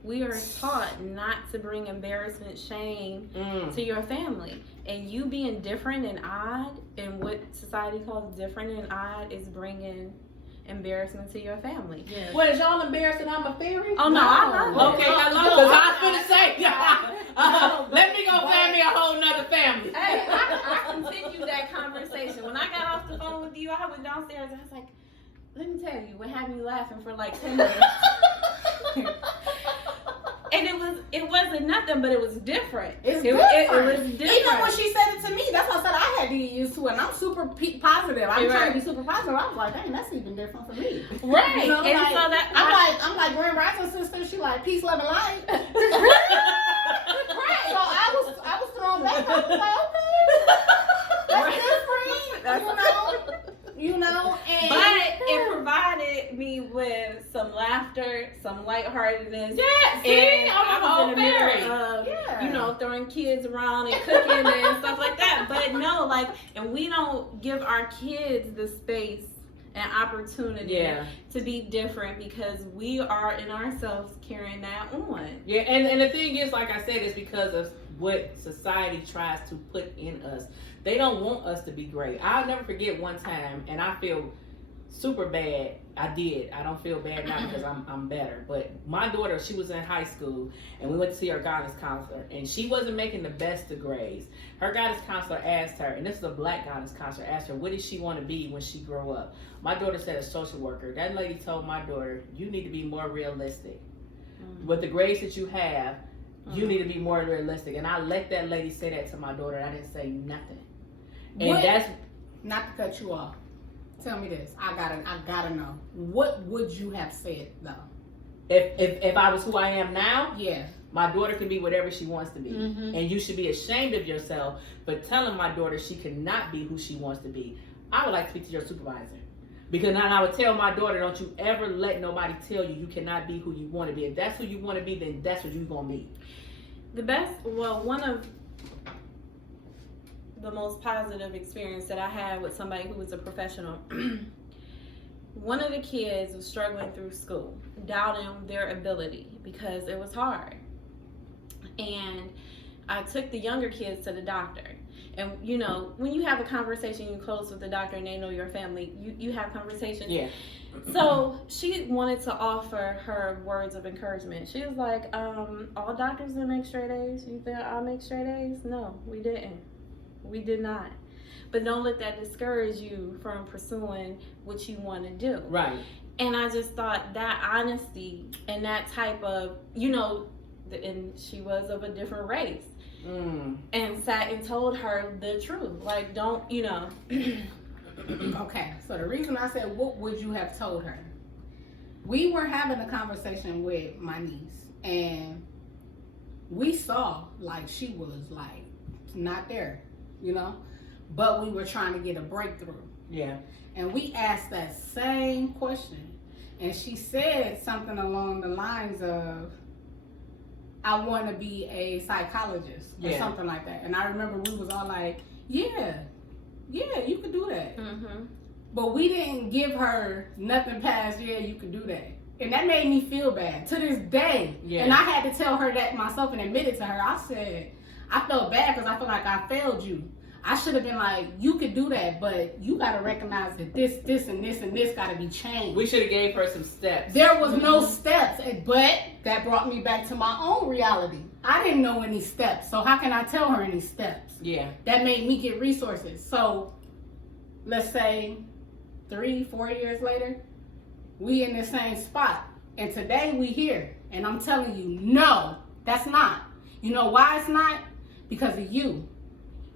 We are taught not to bring embarrassment, shame to your family. And you being different and odd, and what society calls different and odd, is bringing embarrassment to your family. Yes. What, is y'all embarrassed that I'm a fairy? Oh no, I love it. Okay, I love it. Because I was going to say, let me go find me a whole nother family. Hey, I continued that conversation. When I got off the phone with you, I went downstairs and I was like, let me tell you what had me laughing for like 10 minutes. And it wasn't nothing, but it was different. It's it different. was different. Even when she said it to me, that's why I said I had to get used to it. And I'm super positive. I'm trying to be super positive. I was like, dang, that's even different for me. Right. You know, And like, so that I'm like Grand Rising sister. She like peace, love, and light. Right. So I was thrown back. I was like, okay, that's different. You know, and but it provided me with some laughter, some lightheartedness. Yeah, see, And I'm a I was whole in the middle fairy. of, Yeah. you know, throwing kids around and cooking and stuff like that. But no, like, and we don't give our kids the space and opportunity to be different because we are in ourselves carrying that on. Yeah, and the thing is, like I said, it's because of what society tries to put in us. They don't want us to be great. I'll never forget one time, and I feel super bad. I did. I don't feel bad now because I'm better. But my daughter, she was in high school, and we went to see her guidance counselor, and she wasn't making the best of grades. Her guidance counselor asked her, and this is a black guidance counselor, asked her, what did she want to be when she grew up? My daughter said a social worker. That lady told my daughter, you need to be more realistic. With the grades that you have, you need to be more realistic. And I let that lady say that to my daughter, and I didn't say nothing. And that's not to cut you off. Tell me this. I gotta know. What would you have said though? If I was who I am now, Yeah. my daughter can be whatever she wants to be. Mm-hmm. And you should be ashamed of yourself for telling my daughter she cannot be who she wants to be. I would like to speak to your supervisor. Because now I would tell my daughter, don't you ever let nobody tell you you cannot be who you want to be. If that's who you want to be, then that's what you're going to be. One of the most positive experience that I had with somebody who was a professional. One of the kids was struggling through school, doubting their ability because it was hard. And I took the younger kids to the doctor. And you know, when you have a conversation, you close with the doctor and they know your family, you have conversations. Yeah. So she wanted to offer her words of encouragement. She was like, all doctors didn't make straight A's. You think I'll make straight A's? No, we didn't. We did not. But don't let that discourage you from pursuing what you want to do. Right. And I just thought that honesty and that type of, you know, and she was of a different race. And sat and told her the truth. Like, don't, you know. Okay, so the reason I said, what would you have told her? We were having a conversation with my niece, and we saw, like, she was, like, not there, you know? But we were trying to get a breakthrough. Yeah. And we asked that same question. And she said something along the lines of, I want to be a psychologist or something like that. And I remember we was all like, yeah, you could do that. Mm-hmm. But we didn't give her nothing past, yeah, you could do that. And that made me feel bad to this day. Yeah. And I had to tell her that myself and admit it to her. I said, I felt bad because I feel like I failed you. I should have been like, you could do that, but you got to recognize that this, and this got to be changed. We should have gave her some steps. There was no steps, but that brought me back to my own reality. I didn't know any steps, so how can I tell her any steps? Yeah. That made me get resources. So let's say 3-4 years later, we in the same spot. And today we here. And I'm telling you, no, that's not. You know why it's not? Because of you.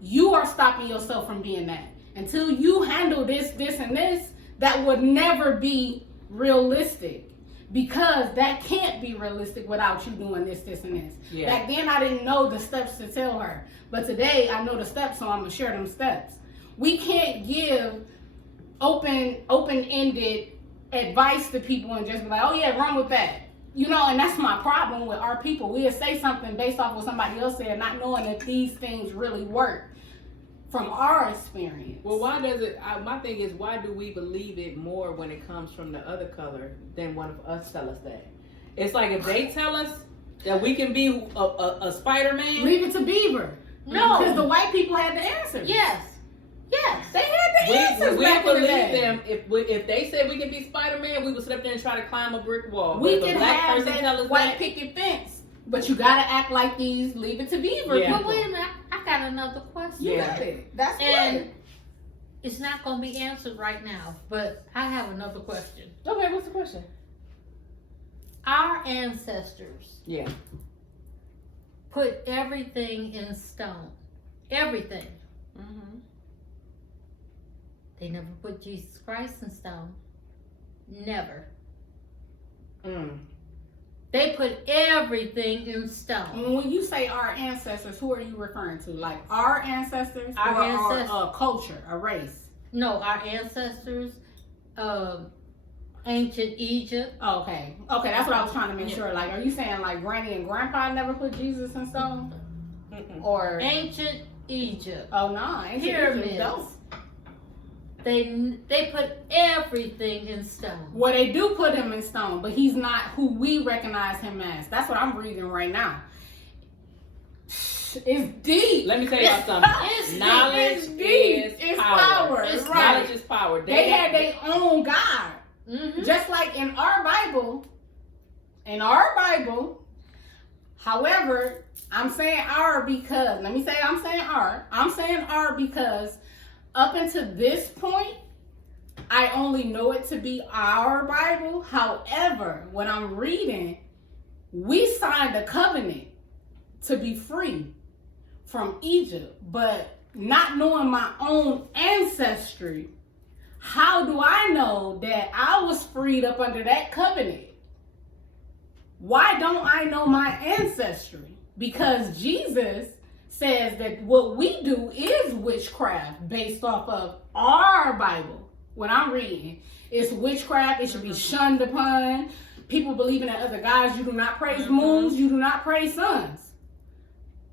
You are stopping yourself from being that. Until you handle this, and this, that would never be realistic. Because that can't be realistic without you doing this, and this. Yeah. Back then I didn't know the steps to tell her. But today I know the steps, so I'm going to share them steps. We can't give open-ended advice to people and just be like, oh yeah, run with that. You know, and that's my problem with our people. We'll say something based off what somebody else said, not knowing that these things really work from our experience. Well, why does it, my thing is, why do we believe it more when it comes from the other color than one of us tell us that? It's like if they tell us that we can be a Spider-Man. Leave it to Beaver. No. Because the white people had the answer. Yes. They had the answers we back in the believe day. them. If they said we can be Spider-Man, we would sit up there and try to climb a brick wall. We But if a can black have person tell that us white that, picket fence, but you gotta act like these Leave It to Beaver Yeah. But people. wait a minute, I got another question. You Yeah. got it. That's And what. it's not going to be answered right now, but I have another question. okay, what's the question? Our ancestors Yeah. put everything in stone. Everything. Mm-hmm. They never put Jesus Christ in stone. Never. Mm. They put everything in stone. And when you say our ancestors, who are you referring to? Like our ancestors Our or ancestors. our culture, a race? No, our ancestors, ancient Egypt. Oh, okay. Okay, that's what I was trying to make Yeah. sure. Like, are you saying like Granny and Grandpa never put Jesus in stone? Mm-mm. Or Ancient Egypt. oh no, ancient Pyramids. Egypt don't. They put everything in stone. Well, they do put him in stone, but he's not who we recognize him as. That's what I'm reading right now. It's deep. Let me tell y'all something. It's Knowledge It's deep. is It's power. power. It's Right. Knowledge is power. They had their own God. Mm-hmm. Just like in our Bible, however, I'm saying our because, let me say I'm saying our. I'm saying our because up until this point, I only know it to be our Bible. However, when I'm reading, we signed a covenant to be free from Egypt, but not knowing my own ancestry, how do I know that I was freed up under that covenant? Why don't I know my ancestry? Because Jesus says that what we do is witchcraft based off of our Bible. What I'm reading, it's witchcraft. It should be shunned upon. People believing in other gods. You do not praise moons. You do not praise suns.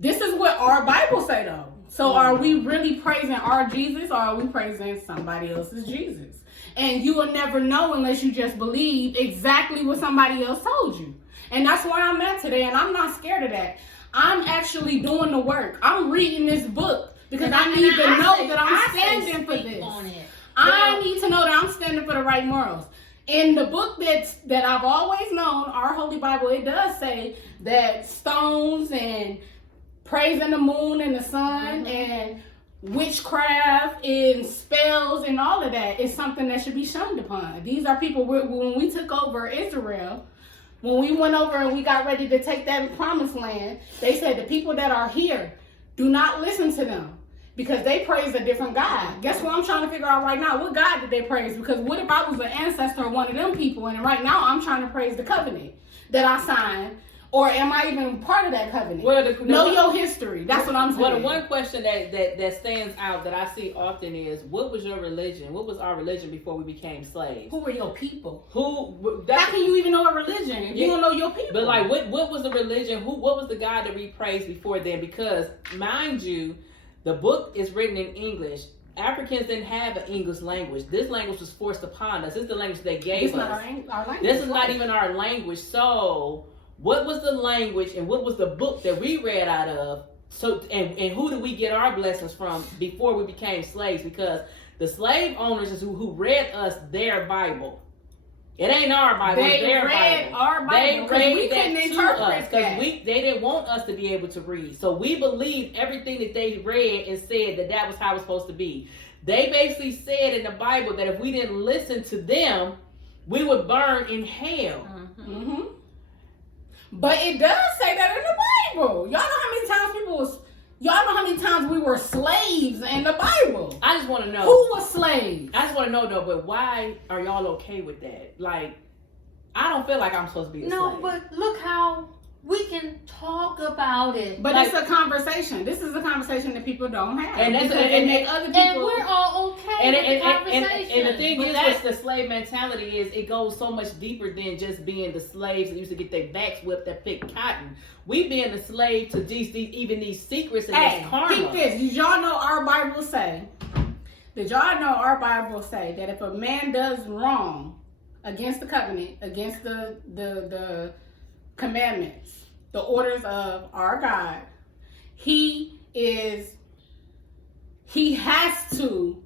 This is what our Bible say though. So are we really praising our Jesus or are we praising somebody else's Jesus? And you will never know unless you just believe exactly what somebody else told you. And that's where I'm at today, and I'm not scared of that. I'm actually doing the work. I'm reading this book because I need to know that I'm standing for this. On it. I need to know that I'm standing for the right morals. In the book that I've always known, our Holy Bible, it does say that stones and praising the moon and the sun and witchcraft and spells and all of that is something that should be shunned upon. These are people, when we took over Israel, when we went over and we got ready to take that promised land, they said the people that are here, do not listen to them because they praise a different God. Guess what I'm trying to figure out right now? What God did they praise? Because what if I was an ancestor of one of them people and right now I'm trying to praise the covenant that I signed? Or am I even part of that covenant? Well, know your history. That's what I'm saying. Well, the one question that stands out that I see often is, what was your religion? What was our religion before we became slaves? Who were your people? That How can you even know a religion if you don't know your people? But like, what was the religion? What was the God that we praised before then? Because mind you, the book is written in English. Africans didn't have an English language. This language was forced upon us. This is the language they gave It's us. not our language. This is not even our language. So what was the language and what was the book that we read out of? So and who do we get our blessings from before we became slaves? Because the slave owners is who read us their Bible. It ain't our Bible. They it's their read Bible. our Bible because we couldn't interpret that. They didn't want us to be able to read. So we believed everything that they read and said that was how it was supposed to be. They basically said in the Bible that if we didn't listen to them, we would burn in hell. Mm-hmm. But it does say that in the Bible. Y'all know how many times we were slaves in the Bible. I just want to know. Who was slaves? I just want to know though, but why are y'all okay with that? Like, I don't feel like I'm supposed to be a No, slave. but look how we can talk about it. But like, it's a conversation. This is a conversation that people don't have. And that's- because and- they make other people. And we're all okay with the conversation. And the thing But is, that- with the slave mentality is it goes so much deeper than just being the slaves that used to get their backs whipped that picked cotton. We being the slave to these secrets and this karma. Keep this. Did y'all know our Bible say? Did y'all know our Bible say that if a man does wrong against the covenant, against the commandments, the orders of our God, he has to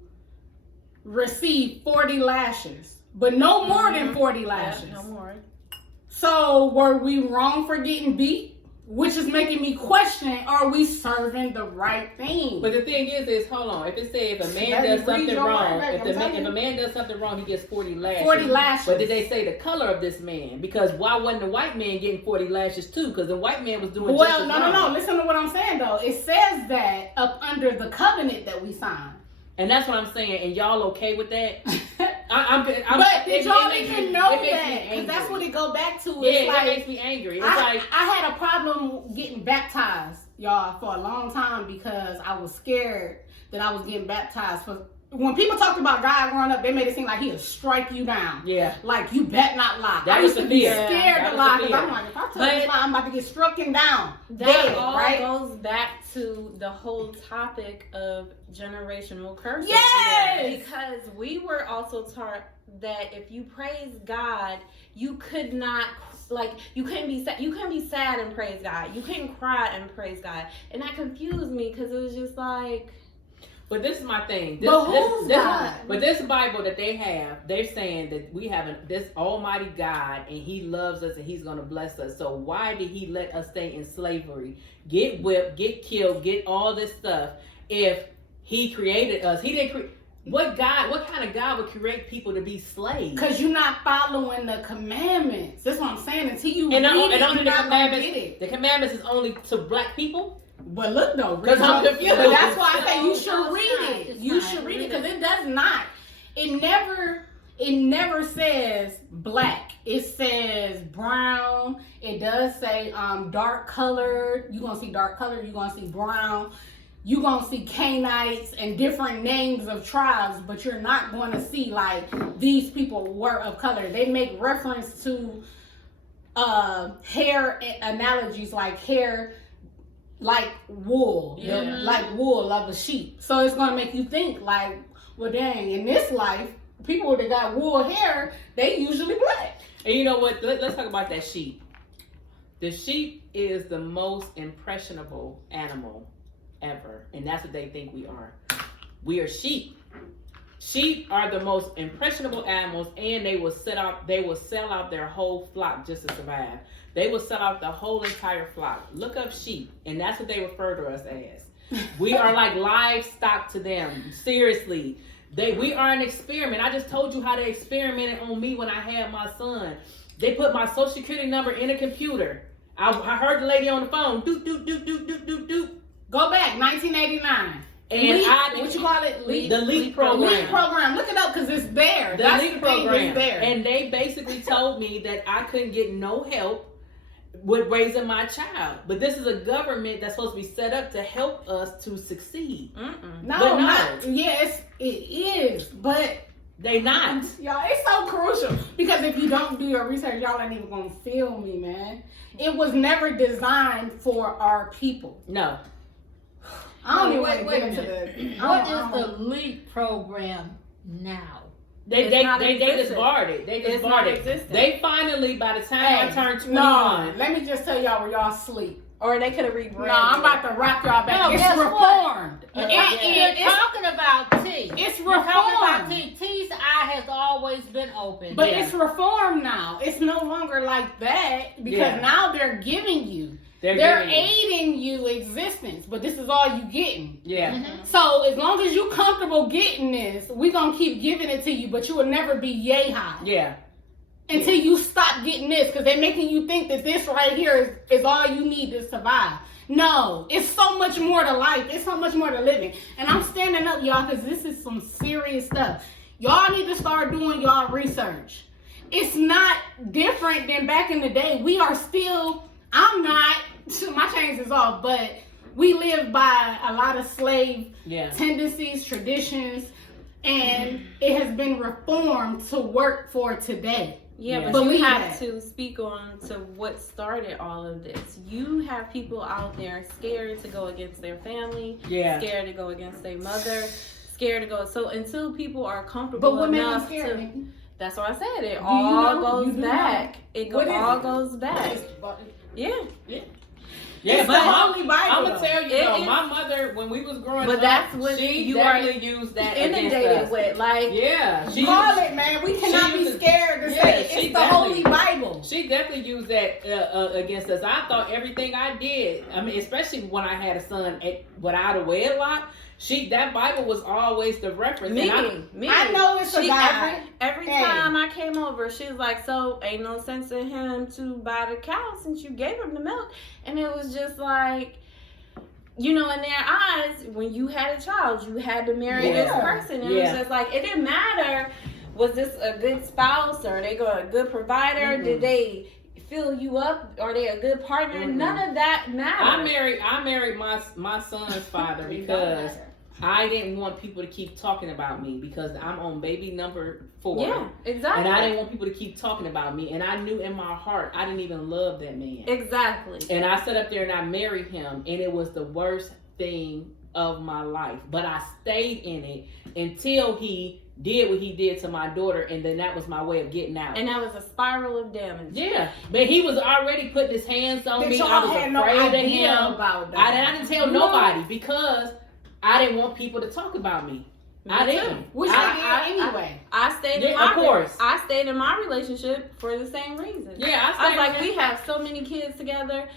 receive 40 lashes, but no more than 40 lashes. Yeah, no more. So were we wrong for getting beat? Which is making me question, are we serving the right thing? But the thing is, hold on. If it says if a man Let me does read something your wrong, mind, if I'm a telling man does something wrong, he gets 40 lashes. 40 lashes. But did they say the color of this man? Because why wasn't the white man getting 40 lashes too? Because the white man was doing just as wrong. No. Listen to what I'm saying though. It says that up under the covenant that we signed. And that's what I'm saying. And y'all okay with that? But did y'all even know that? Because that's what it go back to. Yeah, It's like, it makes me angry. It's I had a problem getting baptized, y'all, for a long time because I was scared that I was getting baptized. When people talked about God growing up, they made it seem like he'll strike you down. Yeah. Like, you bet not lie. That I was used to the be fear. scared That to was lie the because I'm fear. like, if I tell this lie, I'm about to get struck down. That Dead, all right? goes back to the whole topic of generational curses. Yes! Because we were also taught that if you praise God, you could not, like, you couldn't be sad. You couldn't be sad and praise God. You couldn't cry and praise God. And that confused me because it was just like. But this is my thing. But this Bible that they have, they're saying that we have this Almighty God and He loves us and He's going to bless us. So why did He let us stay in slavery, get whipped, get killed, get all this stuff if He created us? He didn't create. What kind of God would create people to be slaves? Because you're not following the commandments. That's what I'm saying. Until you And read only it, the you're not gonna get commandments. it. The commandments is only to black people. But look though, Because I'm confused. But that's why I say you No, should it's read not. it. It's You not. should read it Read because it. it does not. It never says black. It says brown. It does say dark colored. You're gonna see dark colored. You're gonna see brown. You're gonna see Canaanites and different names of tribes, but you're not going to see like these people were of color. They make reference to hair analogies like hair. Like wool, like wool of a sheep. So it's gonna make you think like, well, dang, in this life, people that got wool hair, they usually black. And you know what? Let's talk about that sheep. The sheep is the most impressionable animal ever, and that's what they think we are. We are sheep. Sheep are the most impressionable animals, and they will sell out their whole flock just to survive. They will sell out the whole entire flock. Look up sheep, and that's what they refer to us as. We are like livestock to them. Seriously. We are an experiment. I just told you how they experimented on me when I had my son. They put my social security number in a computer. I heard the lady on the phone. Doot, doot, doot, doot, doot, doot, doot. Go back, 1989. And LEAP, I what you call it? LEAP? The LEAP program. LEAP program. Look it up because it's there. The That's LEAP the thing, program. it's there. And they basically told me that I couldn't get no help with raising my child. But this is a government that's supposed to be set up to help us to succeed. No, not. Yes, it is. But they not. Y'all, it's so crucial. Because if you don't do your research, y'all ain't even going to feel me, man. It was never designed for our people. No. I don't even want to wait get a into minute. the... What is the LEAP program now? They just barred it. They just It's barred not it. existent. They finally, by the time I turned 21. No, let me just tell y'all where y'all sleep. Or they could have rebranded. No, I'm about to rock y'all back. No, It's guess reformed. You're talking about T. It's You're talking about reformed. T. T's eye has always been open. But it's reformed now. It's no longer like that because now they're giving you. They're aiding you existence, but this is all you getting. Yeah. Mm-hmm. So as long as you comfortable getting this, we gonna keep giving it to you, but you will never be yay high. Yeah. Until you stop getting this, because they're making you think that this right here is all you need to survive. No, it's so much more to life. It's so much more to living. And I'm standing up, y'all, because this is some serious stuff. Y'all need to start doing y'all research. It's not different than back in the day. We are still, I'm not, my chains is off, but we live by a lot of slave tendencies, traditions, and it has been reformed to work for today. Yeah, but you have to speak on to what started all of this. You have people out there scared to go against their family, scared to go against their mother, scared to go. So until people are comfortable enough to, that's what I said. It all goes back. It all goes back. Yeah. Yeah, It's but the Holy Bible. I'm gonna tell you It though, is- my mother, when we was growing But up, that's what she you are definitely used that against inundated us. with. Like, Yeah, she Call used, it, man. We cannot be used to- scared to yeah, say she it's the Holy definitely- Bible. She definitely used that against us. I thought everything I did, I mean, especially when I had a son without a wedlock, that Bible was always the reference. me. I know it's a God. Every Hey. time I came over, she was like, "So ain't no sense in him to buy the cow since you gave him the milk." And it was just like, you know, in their eyes, when you had a child, you had to marry this Yeah. person. And it was just like, it didn't matter. Was this a good spouse? Or they a good provider? Mhm. Did they fill you up? Are they a good partner? Mhm. None of that mattered. I married my son's father because I didn't want people to keep talking about me because I'm on baby number 4. Yeah, exactly. And I didn't want people to keep talking about me. And I knew in my heart I didn't even love that man. Exactly. And I sat up there and I married him, and it was the worst thing of my life. But I stayed in it until he did what he did to my daughter, and then that was my way of getting out. And that was a spiral of damage. Yeah, but he was already putting his hands on That me. y'all I was had afraid no of idea him. about that. I didn't tell nobody because I didn't want people to talk about me. I didn't. Which I did anyway. I stayed in Yeah, my of course. I stayed in my relationship for the same reason. Yeah, I was like, with we him. have so many kids together.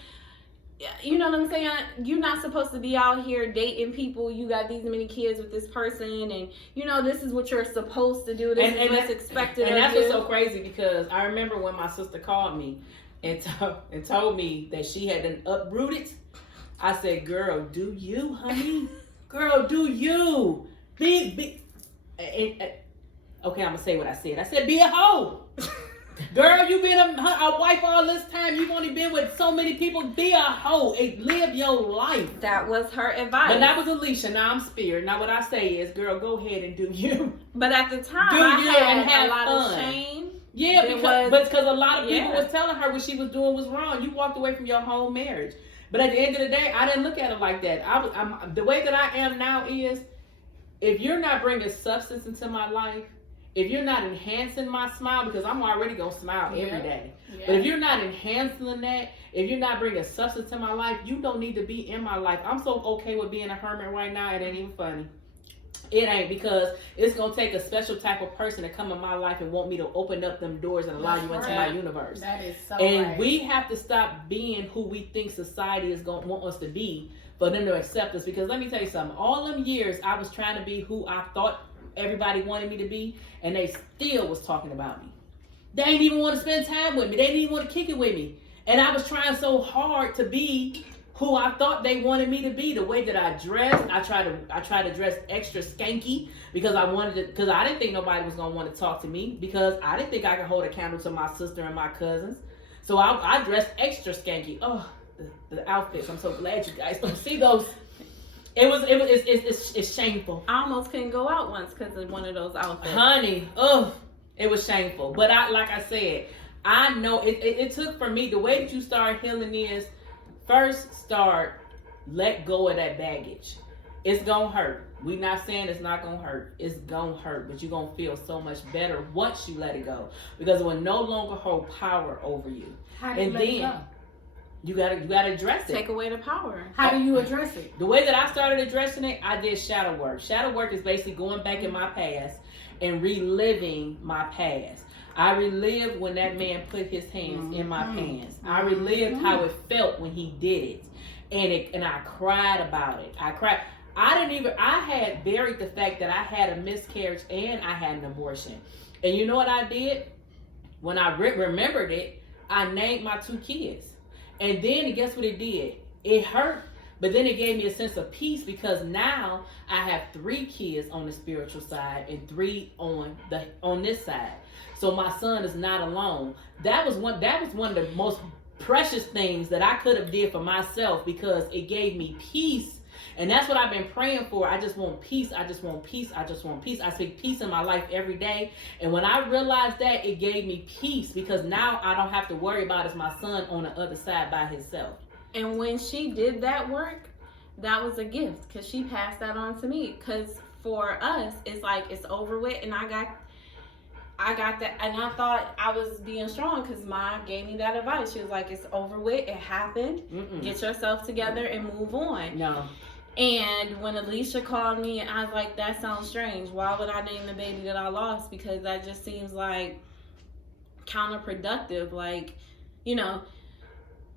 Yeah, you know what I'm saying? You're not supposed to be out here dating people. You got these many kids with this person, and you know this is what you're supposed to do. This is what's expected and of that's you. what's so crazy because I remember when my sister called me and told me that she had been uprooted. I said, "Girl, do you, honey? Girl, do you? Be." Okay, I'm gonna say what I said. I said, "Be a hoe." Girl, you been a wife all this time. You've only been with so many people. Be a hoe and live your life. That was her advice. But that was Alicia. Now I'm Spirit. Now what I say is, girl, go ahead and do you. But at the time, Do I you had and have a lot fun. of shame. Yeah, It because was- a lot of people yeah. was telling her what she was doing was wrong. You walked away from your whole marriage. But at the end of the day, I didn't look at it like that. I'm the way that I am now is, if you're not bringing substance into my life, if you're not enhancing my smile, because I'm already gonna smile every day. Yeah. But if you're not enhancing that, if you're not bringing substance to my life, you don't need to be in my life. I'm so okay with being a hermit right now. It ain't even funny. It ain't, because it's gonna take a special type of person to come in my life and want me to open up them doors and allow That's you into right. my universe. That is so And right. we have to stop being who we think society is going to want us to be for them to accept us. Because let me tell you something. All them years I was trying to be who I thought everybody wanted me to be, and they still was talking about me. They didn't even want to spend time with me. They didn't even want to kick it with me. And I was trying so hard to be who I thought they wanted me to be. The way that I dressed, I tried to dress extra skanky because I didn't think nobody was gonna want to talk to me, because I didn't think I could hold a candle to my sister and my cousins. So I dressed extra skanky. Oh, the outfits! I'm so glad you guys don't see those. It's shameful, I almost couldn't go out once because of one of those outfits. honey. Oh, it was shameful. But like I said, I know it took for me, the way that you start healing is, first start, let go of that baggage. It's gonna hurt. We're not saying it's not gonna hurt. It's gonna hurt, but you're gonna feel so much better once you let it go, because it will no longer hold power over you. How do you And let it then go? you gotta address it. Take away the power. How do you address it? The way that I started addressing it, I did shadow work. Shadow work is basically going back in my past and reliving my past. I relived when that man put his hands in my pants. I relived how it felt when he did it. And I cried about it. I cried. I had buried the fact that I had a miscarriage and I had an abortion. And you know what I did? When I remembered it, I named my 2 kids. And then guess what it did? It hurt, but then it gave me a sense of peace, because now I have 3 kids on the spiritual side and 3 on this side. So my son is not alone. That was one of the most precious things that I could have did for myself, because it gave me peace. And that's what I've been praying for. I just want peace. I just want peace. I just want peace. I speak peace in my life every day. And when I realized that, it gave me peace, because now I don't have to worry about is my son on the other side by himself. And when she did that work, that was a gift, because she passed that on to me. Because for us, it's like it's over with, and I I got that, and I thought I was being strong because Ma gave me that advice. She was like, it's over with, it happened. Get yourself together and move on. No. And when Alicia called me, and I was like, that sounds strange. Why would I name the baby that I lost? Because that just seems like counterproductive. Like, you know,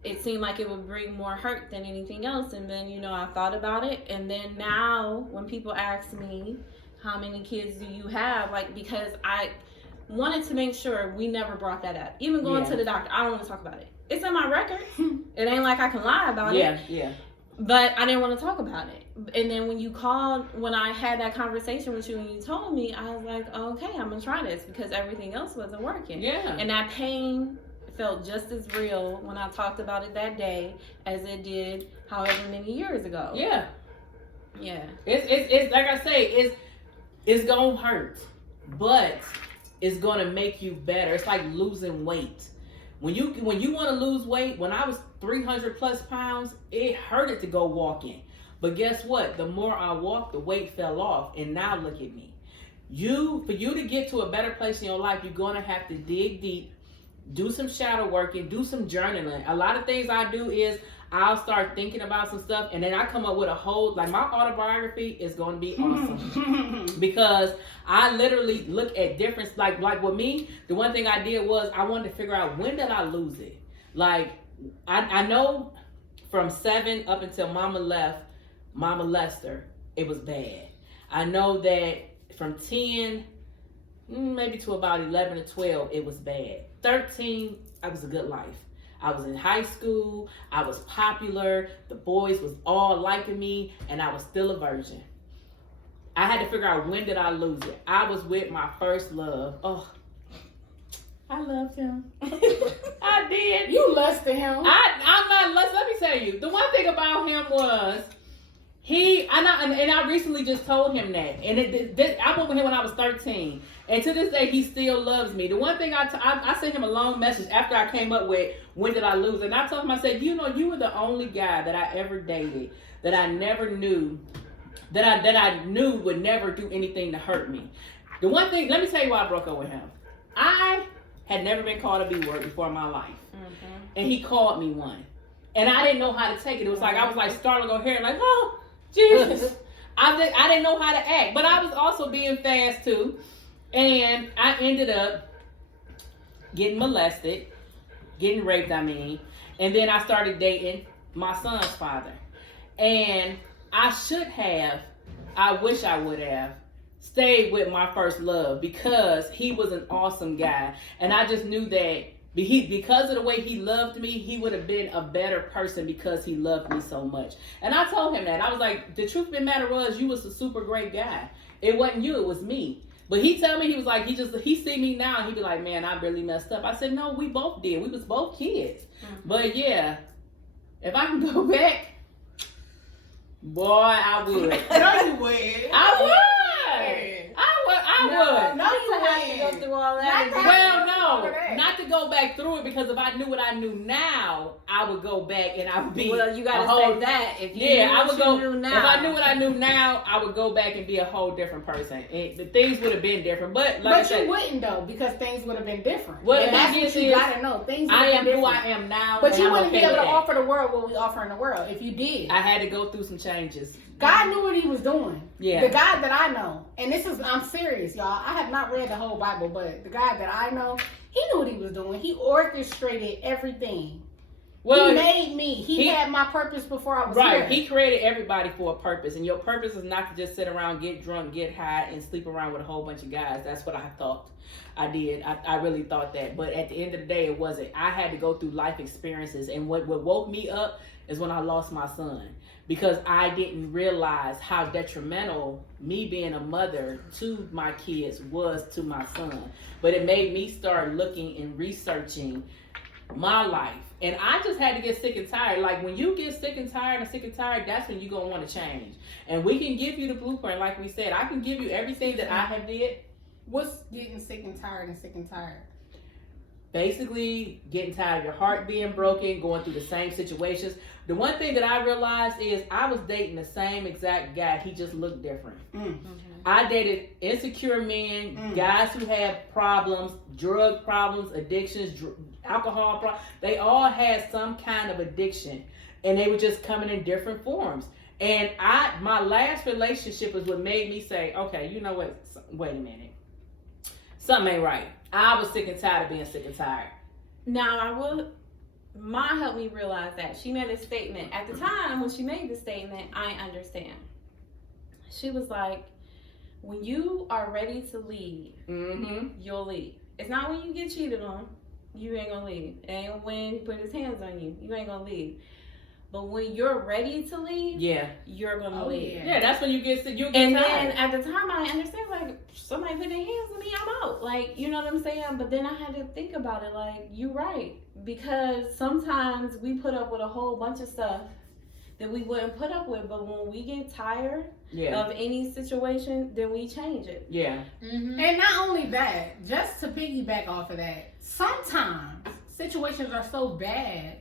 it seemed like it would bring more hurt than anything else. And then, you know, I thought about it. And then now when people ask me, how many kids do you have? Like, because I wanted to make sure we never brought that up. Even going to the doctor, I don't want to talk about it. It's in my record. It ain't like I can lie about it. Yeah. But I didn't want to talk about it. And then when you called, when I had that conversation with you and you told me, I was like, okay, I'm going to try this because everything else wasn't working. Yeah. And that pain felt just as real when I talked about it that day as it did however many years ago. Yeah. Yeah. It's like I say, it's going to hurt, but it's going to make you better. It's like losing weight. When you want to lose weight, when I was 300 plus pounds, it hurted to go walking. But guess what? The more I walked, the weight fell off. And now look at me. For you to get to a better place in your life, you're going to have to dig deep, do some shadow work, and do some journaling. A lot of things I do is I'll start thinking about some stuff, and then I come up with a whole, like, my autobiography is going to be awesome. Because I literally look at different, like with me, the one thing I did was I wanted to figure out, when did I lose it? Like, I know from 7 up until Mama left, Mama Lester, it was bad. I know that from 10, maybe to about 11 or 12, it was bad. 13, I was a good life. I was in high school, I was popular, the boys was all liking me, and I was still a virgin. I had to figure out, when did I lose it? I was with my first love. Oh, I loved him. I did. You lusted him. I'm not lust. Let me tell you, the one thing about him was, I recently just told him that, and I went with him when I was 13, and to this day he still loves me. The one thing I sent him a long message after I came up with, when did I lose it? And I told him, I said, you know, you were the only guy that I ever dated that I never knew, that I knew would never do anything to hurt me. The one thing, let me tell you why I broke up with him. I had never been called a B word before in my life, and he called me one, and I didn't know how to take it. It was like I was like Starling O'Hare, like, oh, Jesus. I didn't know how to act, but I was also being fast too. And I ended up getting molested, getting raped, and then I started dating my son's father. And I wish I would have stayed with my first love, because he was an awesome guy. And I just knew that because of the way he loved me, he would have been a better person because he loved me so much. And I told him that. I was like, the truth of the matter was, you was a super great guy. It wasn't you, it was me. But he told me, he was like, he see me now, and he'd be like, man, I really messed up. I said, no, we both did. We was both kids. But yeah, if I can go back, boy, I would. No, you would. I would. I would. No, you have to go through all that. Well, no, not to go back through it, because if I knew what I knew now, I would go back and I would be. Well, you gotta say that. If you knew I would what go. you knew now. If I knew what I knew now, I would go back and be a whole different person. The things would have been different, but like I said, you wouldn't though, because things would have been different. Well, and that's what you is, gotta know. Things. I am different. who I am now, but you I'm wouldn't okay be able to with that. offer the world what we offer in the world if you did. I had to go through some changes. God knew what he was doing. Yeah. The God that I know, and I'm serious, y'all. I have not read the whole Bible, but the God that I know, he knew what he was doing. He orchestrated everything. Well, he made me. He had my purpose before I was here. Right. He created everybody for a purpose, and your purpose is not to just sit around, get drunk, get high, and sleep around with a whole bunch of guys. That's what I thought I did. I really thought that. But at the end of the day, it wasn't. I had to go through life experiences, and what woke me up is when I lost my son. Because I didn't realize how detrimental me being a mother to my kids was to my son. But it made me start looking and researching my life. And I just had to get sick and tired. Like, when you get sick and tired, that's when you're going to want to change. And we can give you the blueprint, like we said. I can give you everything that I have did. What's getting sick and tired? Basically, getting tired of your heart being broken, going through the same situations. The one thing that I realized is I was dating the same exact guy. He just looked different. I dated insecure men, guys who had problems, drug problems, addictions, alcohol problems. They all had some kind of addiction, and they were just coming in different forms. And my last relationship is what made me say, okay, you know what? Wait a minute. Something ain't right. I was sick and tired of being sick and tired. Now, Ma helped me realize that. She made a statement. At the time, when she made the statement, I understand. She was like, when you are ready to leave, you'll leave. It's not when you get cheated on, you ain't gonna leave. It ain't when he put his hands on you, you ain't gonna leave. But when you're ready to leave, you're gonna leave. Yeah, that's when you get sick. And then at the time, I understand, like, somebody put their hands on me, I'm out. Like, you know what I'm saying? But then I had to think about it, like, you're right. Because sometimes we put up with a whole bunch of stuff that we wouldn't put up with. But when we get tired of any situation, then we change it. Yeah. And not only that, just to piggyback off of that, sometimes situations are so bad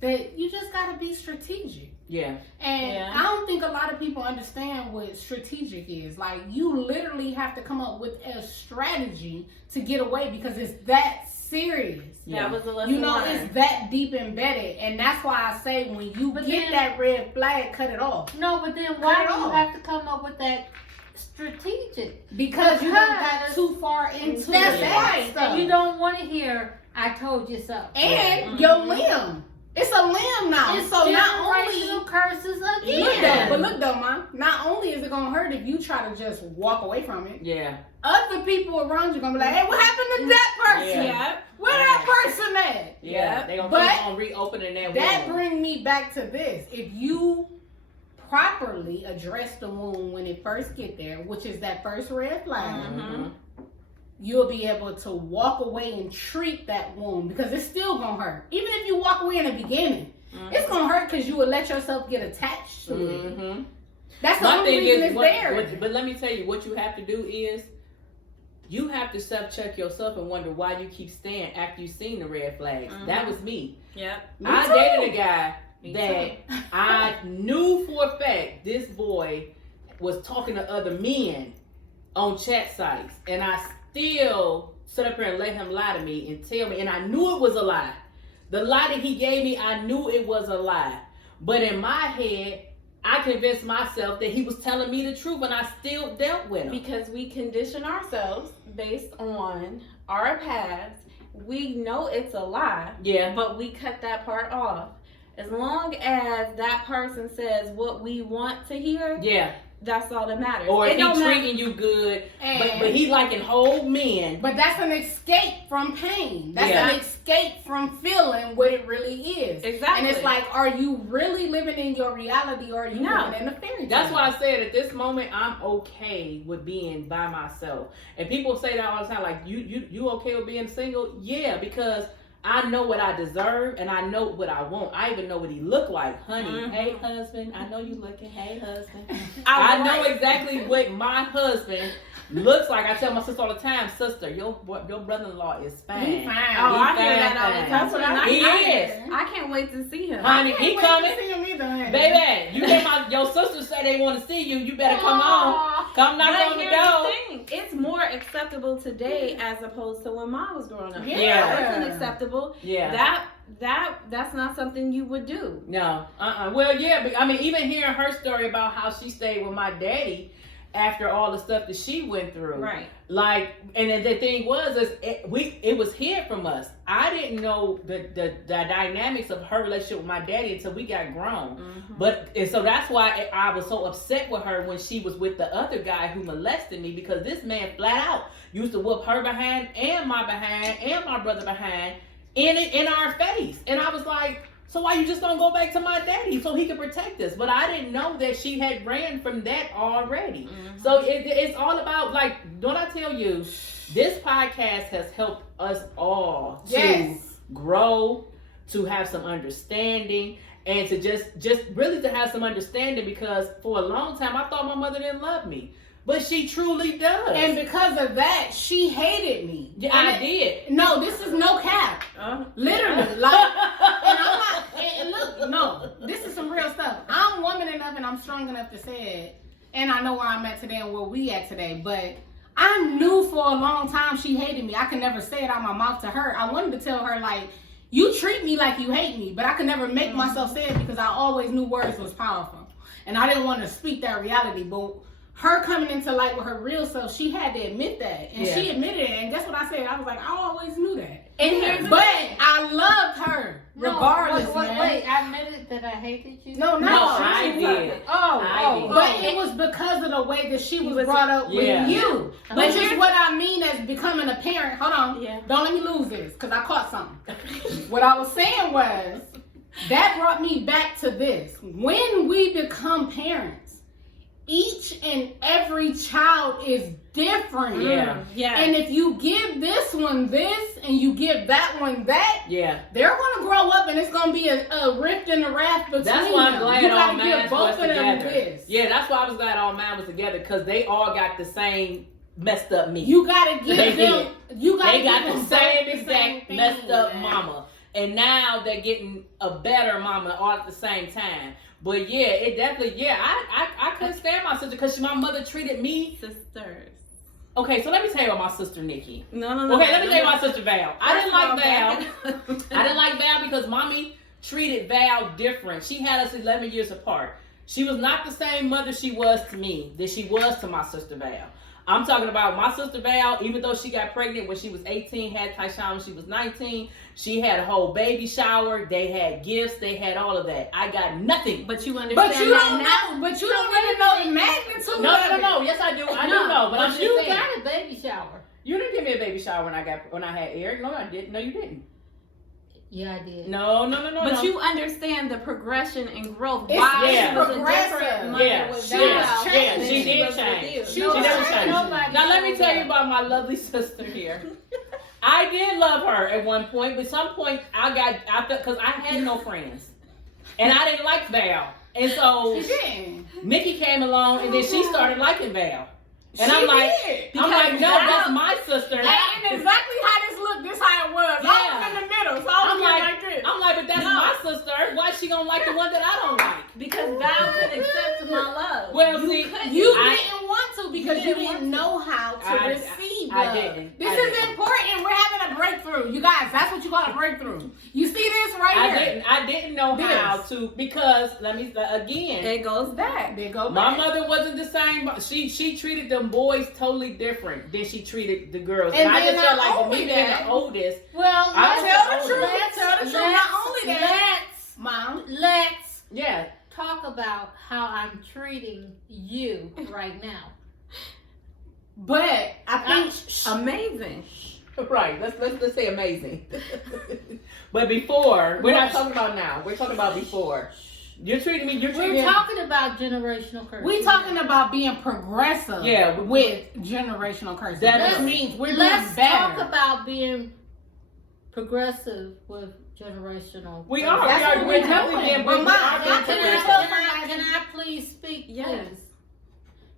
that you just gotta be strategic. Yeah. And I don't think a lot of people understand what strategic is. Like, you literally have to come up with a strategy to get away because it's that serious. Yeah. That was a lesson learned. It's that deep embedded. And that's why I say when you get that red flag, cut it off. No, but then why do you have to come up with that strategic? Because you got too far into that's that right. stuff. And you don't want to hear, I told you so. And your limb. It's a limb now. It's so not only curses again. Look though, man. Not only is it gonna hurt if you try to just walk away from it. Yeah. Other people around you gonna be like, "Hey, what happened to that person? Yeah. Where that person at?" Yeah. They gonna keep on reopening that wound. That bring me back to this: if you properly address the wound when it first get there, which is that first red flag. You'll be able to walk away and treat that wound because it's still gonna hurt. Even if you walk away in the beginning, it's gonna hurt because you will let yourself get attached to it. That's the only reason it's there. But let me tell you, what you have to do is you have to self-check yourself and wonder why you keep staying after you've seen the red flags. That was me. Yeah. I dated a guy that I knew for a fact this boy was talking to other men on chat sites, and I still sit up here and let him lie to me and tell me, and I knew it was a lie. The lie that he gave me, I knew it was a lie. But in my head, I convinced myself that he was telling me the truth, and I still dealt with him. Because we condition ourselves based on our past. We know it's a lie, but we cut that part off. As long as that person says what we want to hear, that's all that matters. Or if he's treating you good, but he liking whole men. But that's an escape from pain. That's an escape from feeling what it really is. Exactly. And it's like, are you really living in your reality or are you living in a fairy tale? That's why I said at this moment, I'm okay with being by myself. And people say that all the time, like, you okay with being single? Yeah, because I know what I deserve and I know what I want. I even know what he look like. Honey, hey husband, I know you looking. Hey husband. I know exactly what my husband looks like. I tell my sister all the time, sister, your brother-in-law is fine. He fine. I hear that all the time. That's what I is. I can't wait to see him. Honey, he coming. See him either, baby, you get your sister say they want to see you. You better come on. Come knock on the door. It's more acceptable today as opposed to when Mom was growing up. Yeah. That wasn't acceptable. Yeah. That's not something you would do. No. Well, yeah, but I mean, even hearing her story about how she stayed with my daddy after all the stuff that she went through. Right. Like, and the thing was, it was hid from us. I didn't know the dynamics of her relationship with my daddy until we got grown. And so that's why I was so upset with her when she was with the other guy who molested me, because this man flat out used to whoop her behind and my brother behind in our face. And I was like, so why you just don't go back to my daddy so he can protect us? But I didn't know that she had ran from that already. So it's all about, like, don't I tell you, this podcast has helped us all to grow, to have some understanding, and to just really to have some understanding, because for a long time I thought my mother didn't love me. But she truly does. And because of that, she hated me. Yeah, I did. No, this is no cap. Literally. Like, and I'm not, and look, no, this is some real stuff. I'm woman enough and I'm strong enough to say it. and I know where I'm at today and where we at today, but I knew for a long time she hated me. I could never say it out my mouth to her. I wanted to tell her, like, you treat me like you hate me, but I could never make myself say it because I always knew words was powerful. And I didn't want to speak that reality, but her coming into light with her real self, she had to admit that. And she admitted it, and guess what I said? I was like, I always knew that. But I loved her, regardless, man. Wait, I admitted that I hated you? No, I did. Oh. But it was because of the way that she was brought up with you. Which is what I mean as becoming a parent. Hold on. Yeah. Don't let me lose this, because I caught something. What I was saying was, that brought me back to this. When we become parents, each and every child is different. Yeah. And if you give this one this and you give that one that, they're gonna grow up and it's gonna be a rift and a raft between them. That's why I'm glad you all gotta mine give both was of them together. this. Yeah, that's why I was glad all mine was together, because they all got the same messed up me. You gotta give them. You gotta They got give the them same both exact thing, messed up man. mama, and now they're getting a better mama all at the same time. But yeah, it definitely, I couldn't stand my sister because my mother treated me. Sisters. Okay, so let me tell you about my sister Nikki. No. Okay, let me tell you about my sister Val. I didn't like Val. Val. I didn't like Val because mommy treated Val different. She had us 11 years apart. She was not the same mother she was to me that she was to my sister Val. I'm talking about my sister Val, even though she got pregnant when she was 18, had Tyshawn when she was 19, she had a whole baby shower, they had gifts, they had all of that. I got nothing. But you understand But you that don't now. know. But you don't even know the magnitude. No. Yes, I do. I do know. But I'm just you saying. got a baby shower. You didn't give me a baby shower when I had Eric. No, I didn't. No, you didn't. Yeah, I did. No. But you understand the progression and growth. It's Why yeah. she was a progressive. different mother Yeah, with she Val is. Yeah, than she did was with change. you. She No, never changed. nobody Now let me told tell you that. about my lovely sister here. I did love her at one point, but some point I felt because I had no friends, and I didn't like Val, and so She did. Nikki came along, and then she started liking Val, and I'm like, no, Val- that's my sister. And exactly how this looked, this how it was. I was in the middle, so I was like this. I'm like, but that's my sister. Why she gonna like the one that I don't like? Because Val could accept my love. Well, you see, couldn't. You I- didn't want to because you didn't know how to receive I love. didn't. This I is didn't. important. We're having a breakthrough. You guys, that's what you call a breakthrough. You see this right here? I didn't know how to, because again, It goes back. They go my back. mother wasn't the same. She treated them boys totally different than she treated the girls. And I then just felt not like with only me being that- the oldest, Well, I let's tell the truth. Tell the truth. Not only that, Mom. let's yeah. talk about how I'm treating you right now. But I think Amazing. Right. Let's say amazing. But before, we're not talking about now. We're talking about before. You're treating me. We're talking about generational curses. we're talking about being progressive. Yeah, with generational curses. That That means we're doing Let's better. talk about being progressive with generational. We curses. are. That's what We're we're definitely doing. being. But we Mom, are being Can progressive. I please speak? Yes. Please?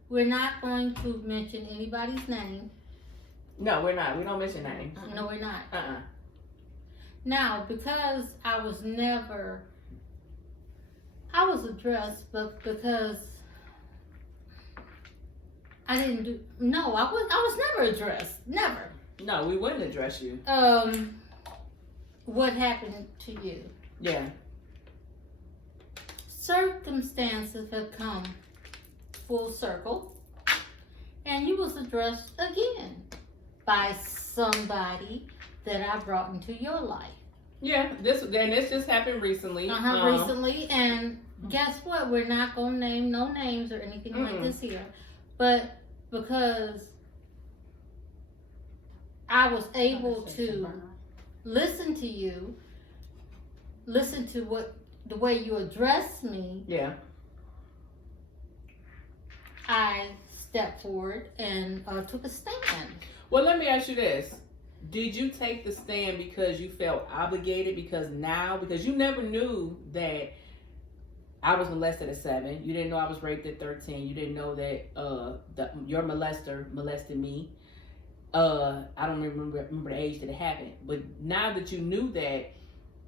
We're not going to mention anybody's name. No, we're not. We don't mention names. No, we're not. Uh-uh. Now, because I was addressed, but because I didn't do, no, I was never addressed. Never. No, we wouldn't address you. What happened to you? Yeah. Circumstances have come full circle, and you was addressed again by somebody that I brought into your life. Yeah. This just happened recently. Recently, and guess what? We're not gonna name no names or anything like this here, but because I was able to listen to you, listen to the way you addressed me, Yeah. I stepped forward and took a stand. Well, let me ask you this. Did you take the stand because you felt obligated? Because you never knew that I was molested at 7. You didn't know I was raped at 13. You didn't know that your molester molested me. I don't remember the age that it happened. But now that you knew that,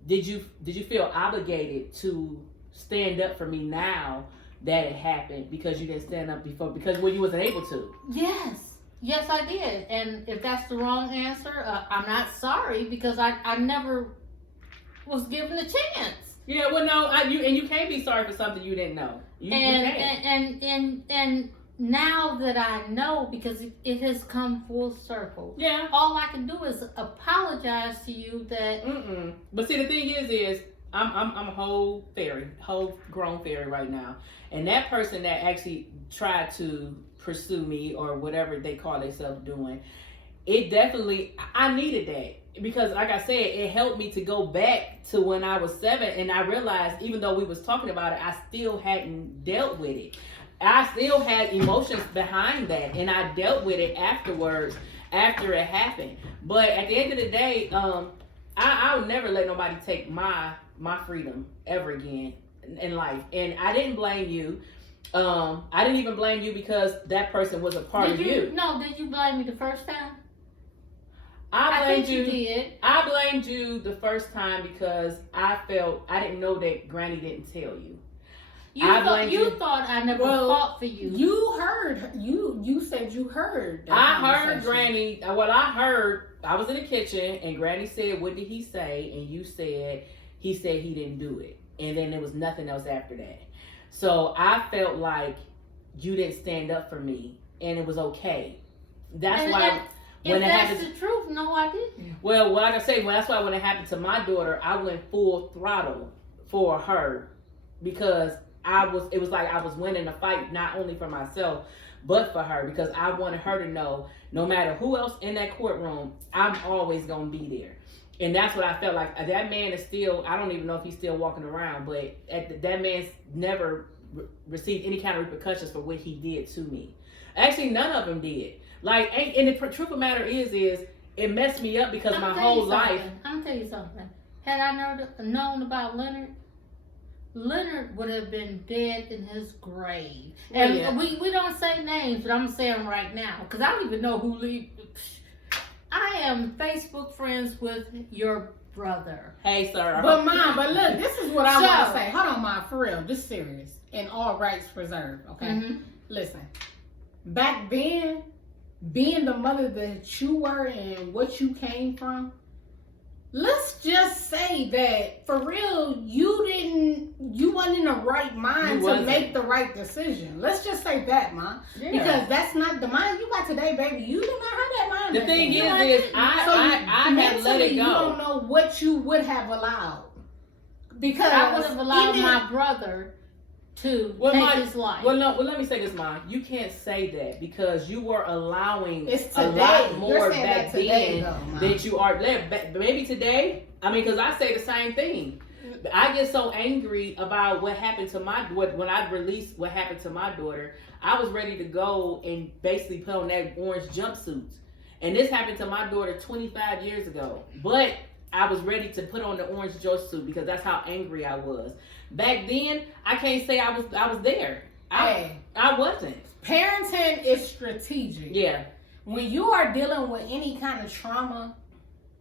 did you feel obligated to stand up for me now that it happened because you didn't stand up before, because when you wasn't able to. Yes, I did. And if that's the wrong answer, I'm not sorry, because I never was given a chance. Yeah, well, no, you can't be sorry for something you didn't know. You can't. And now that I know, because it has come full circle. Yeah. All I can do is apologize to you that. But see, the thing is I'm a whole grown fairy right now, and that person that actually tried to pursue me or whatever they call themselves doing, it definitely, I needed that, because like I said, it helped me to go back to when I was 7, and I realized even though we was talking about it, I still hadn't dealt with it. I still had emotions behind that, and I dealt with it afterwards, after it happened. But at the end of the day, I would never let nobody take my freedom ever again in life. And I didn't blame you. I didn't even blame you because that person was a part of you. No, did you blame me the first time? I blamed think you did. I blamed you the first time because I felt I didn't know that Granny didn't tell you. You thought I never fought for you. You heard. You said you heard. I heard Granny. What I heard, I was in the kitchen and Granny said, "What did he say?" And you said, "He said he didn't do it." And then there was nothing else after that. So I felt like you didn't stand up for me, and it was okay. That's why. If that's the truth, no, I didn't. Well, like I say, that's why when it happened to my daughter, I went full throttle for her, because it was like I was winning the fight, not only for myself, but for her, because I wanted her to know, no matter who else in that courtroom, I'm always going to be there. And that's what I felt like. That man is still, I don't even know if he's still walking around, but that man's never received any kind of repercussions for what he did to me. Actually, none of them did. Like, and the truth of the matter is it messed me up because my whole life. I'm gonna tell you something. Had I known about Leonard would have been dead in his grave. Well, and yeah. we don't say names, but I'm saying right now, because I don't even know who I am Facebook friends with your brother. Hey, sir. But Mom, look, this is what I want to say. Hold on, Mom, for real, just serious. And all rights preserved, okay? Mm-hmm. Listen, back then, being the mother that you were and what you came from, let's just say that for real, you wasn't in the right mind to make the right decision. Let's just say that, Mom. Yeah. Because that's not the mind you got today, baby. You did not have that mind. The thing is I had let it go. You don't know what you would have allowed. Because I would have allowed my brother to take his life. Well, let me say this, Mom. You can't say that because you were allowing a lot more back then that you are. Maybe today, I mean, because I say the same thing. I get so angry about what happened to when I released what happened to my daughter. I was ready to go and basically put on that orange jumpsuit. And this happened to my daughter 25 years ago. But I was ready to put on the orange jumpsuit because that's how angry I was. Back then, I can't say I was there. I wasn't. Parenting is strategic. Yeah. When you are dealing with any kind of trauma,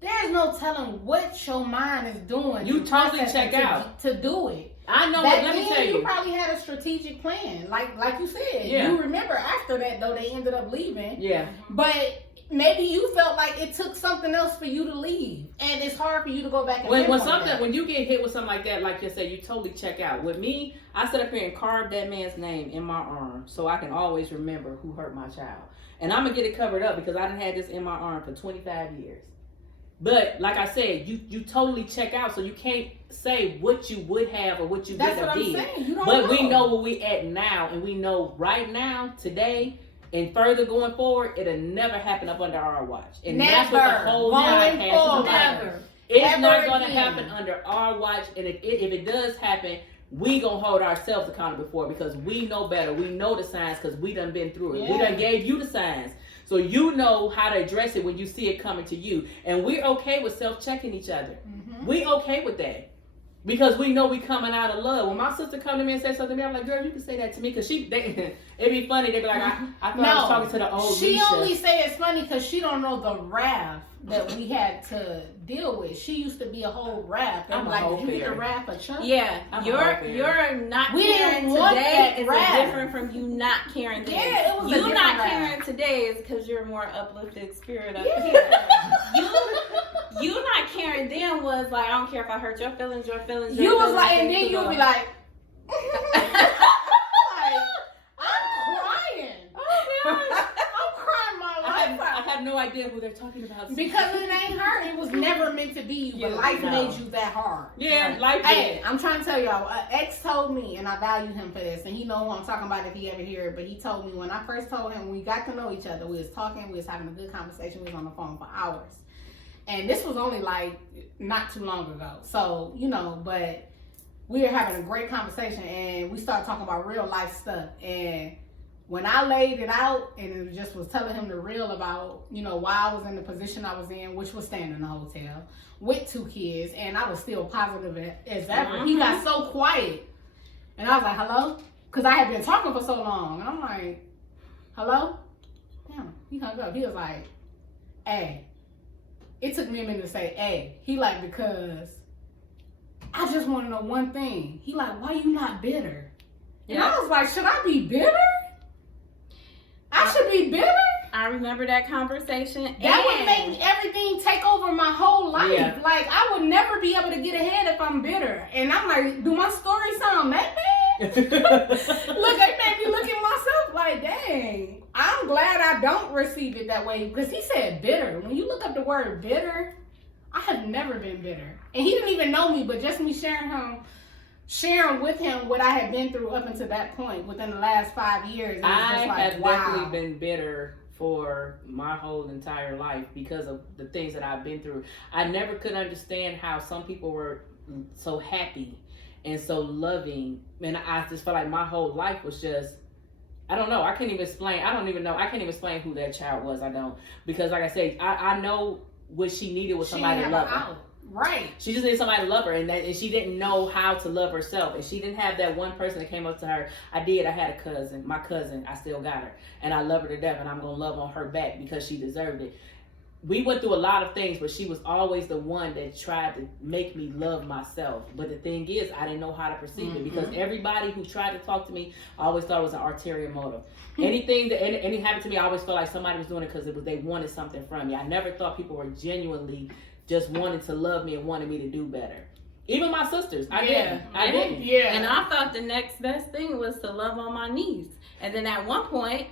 there's no telling what your mind is doing. You totally check out to do it. I know. Back let me tell you. You probably had a strategic plan, like you said. Yeah. You remember after that though they ended up leaving. Yeah. But maybe you felt like it took something else for you to leave, and it's hard for you to go back and when you get hit with something like that, like you said, you totally check out. With me, I sit up here and carve that man's name in my arm so I can always remember who hurt my child, and I'm gonna get it covered up because I done had this in my arm for 25 years. But like I said, you totally check out, so you can't say what you would have or what you would have did. That's what I'm saying. You don't but know. We know where we at now, and we know right now, today, and further going forward, it'll never happen up under our watch. And that's what the whole going podcast forward. is about. Never. It's not going to happen under our watch, and if it does happen, we gonna hold ourselves accountable for it because we know better. We know the signs because we done been through it. Yeah. We done gave you the signs. So you know how to address it when you see it coming to you. And we're okay with self-checking each other. Mm-hmm. We okay with that. Because we know we coming out of love. When my sister come to me and say something to me, I'm like, girl, you can say that to me. Because it'd be funny. They'd be like, I thought I was talking to the old She Risha. only say it's funny because she don't know the wrath that we had to deal with. She used to be a whole wrath. I'm like, a did you get the fairy. wrath of Chuck? Yeah, I'm you're not We caring didn't want today that is wrath. different from you not caring then. Yeah, it was a you different not wrath. caring today is because you're a more uplifted spirit up Yeah. here. You not caring then was like, I don't care if I hurt your feelings. You was like, and then you'll be like, I'm crying. I'm crying my life I out. have no idea who they're talking about. Because it ain't her. It was never meant to be you. But Yeah, life no. made you that hard. Yeah, life Hey, did. I'm trying to tell y'all, an ex told me, and I value him for this, and he know who I'm talking about if he ever hear it, but he told me when I first told him, we got to know each other, we was talking, we was having a good conversation, we was on the phone for hours. And this was only like not too long ago. So, you know, but we were having a great conversation, and we started talking about real life stuff. And when I laid it out and it just was telling him the real about, you know, why I was in the position I was in, which was staying in a hotel with 2 kids, and I was still positive as ever. He got so quiet. And I was like, hello? Because I had been talking for so long. And I'm like, hello? Damn, he hung up. He was like, hey. It took me a minute to say, hey. He like, because I just want to know one thing. He like, why you not bitter? And I was like, should I be bitter? I should be bitter? I remember that conversation. That would make everything take over my whole life. Yeah. Like, I would never be able to get ahead if I'm bitter. And I'm like, do my story sound that bad? Look, they made me look at myself like, dang. I'm glad I don't receive it that way. Because he said bitter. When you look up the word bitter, I have never been bitter. And he didn't even know me, but just me sharing with him what I had been through up until that point within the last 5 years. It was I just like, have wow. definitely been bitter for my whole entire life because of the things that I've been through. I never could understand how some people were so happy and so loving. And I just felt like my whole life was just, I don't know. I can't even explain. I can't even explain who that child was. I don't. Because like I said, I know what she needed was somebody to love her. Right. She just needed somebody to love her, and she didn't know how to love herself. And she didn't have that one person that came up to her. I had a cousin. My cousin, I still got her. And I love her to death, and I'm going to love on her back because she deserved it. We went through a lot of things, but she was always the one that tried to make me love myself. But the thing is, I didn't know how to perceive it because everybody who tried to talk to me, I always thought it was an ulterior motive. Anything that any happened to me, I always felt like somebody was doing it because they wanted something from me. I never thought people were genuinely just wanted to love me and wanted me to do better. Even my sisters, I didn't. Yeah. And I thought the next best thing was to love on my niece. And then at one point,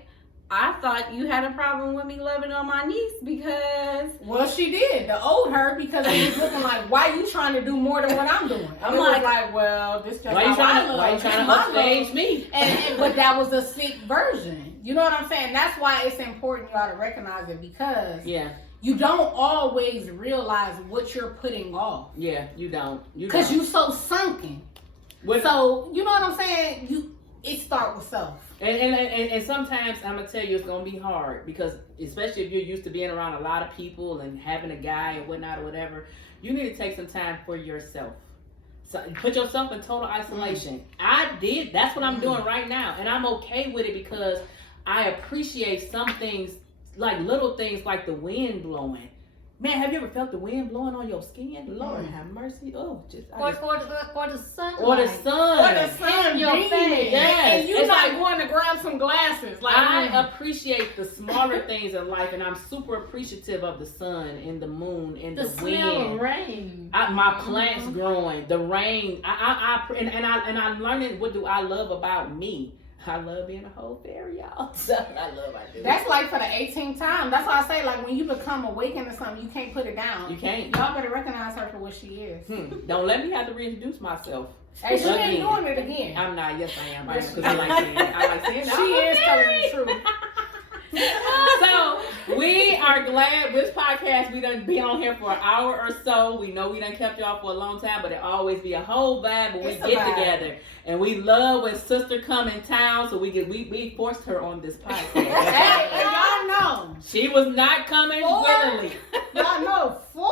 I thought you had a problem with me loving on my niece because... Well, she did. The old her, because it was looking like, why you trying to do more than what I'm doing? I'm like, well, this just why you trying to upstage me? But that was a sick version. You know what I'm saying? That's why it's important you ought to recognize it because you don't always realize what you're putting off. Yeah, you don't. Because you so sunken. So, you know what I'm saying? It starts with self. And sometimes I'm gonna tell you it's gonna be hard because especially if you're used to being around a lot of people and having a guy and whatnot or whatever, you need to take some time for yourself. So put yourself in total isolation. I did. That's what I'm doing right now, and I'm okay with it because I appreciate some things, like little things like the wind blowing. Man, have you ever felt the wind blowing on your skin? Lord have mercy. Oh, Or the sun. Or the sun. In your face. Yes. And you're not going to grab some glasses. Like I appreciate the smaller things in life, and I'm super appreciative of the sun and the moon and the smell wind. of rain. My plants growing, the rain. I'm learning what do I love about me. I love being a whole fairy, y'all. I do. That's like for the 18th time. That's why I say, like, when you become awakened to something, you can't put it down. You can't. Y'all better recognize her for what she is. Don't let me have to reintroduce myself. Hey, she ain't doing it again. I'm not. Yes, I am. Because I like seeing it. I like seeing it. She is telling the truth. So we are glad this podcast, we done been on here for an hour or so. We know we done kept y'all for a long time, but it always be a whole vibe when we get together. And we love when sister come in town, so we forced her on this podcast. Hey, and y'all know. She was not coming willingly. Y'all know 4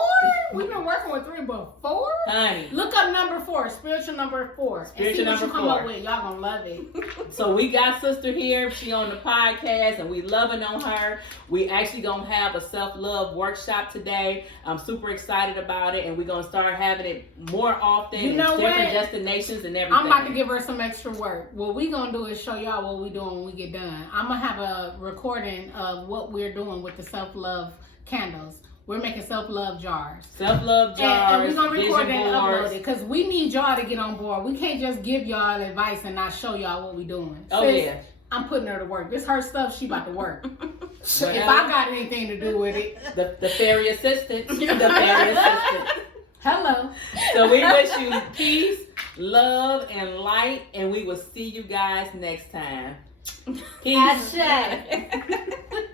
We've been working with 3, but 4? Honey. Look up number 4, spiritual number 4. Spiritual and see what number you come 4. up with. Y'all gonna love it. So we got sister here. She on the podcast, and we loving on her. We actually gonna have a self-love workshop today. I'm super excited about it, and we're gonna start having it more often. You know in different what? destinations and everything. I'm about to give her some extra work. What we gonna do is show y'all what we doing when we get done. I'm gonna have a recording of what we're doing with the self-love candles. We're making self-love jars. Self-love jars, and we're gonna record vision and upload boards. it because we need y'all to get on board. We can't just give y'all advice and not show y'all what we doing. Oh, Sis, yeah. I'm putting her to work. This her stuff. She about to work. Well, If I got anything to do with it, the fairy assistant. The fairy assistant. hello. So we wish you peace, love, and light, and we will see you guys next time. Peace. Ashe.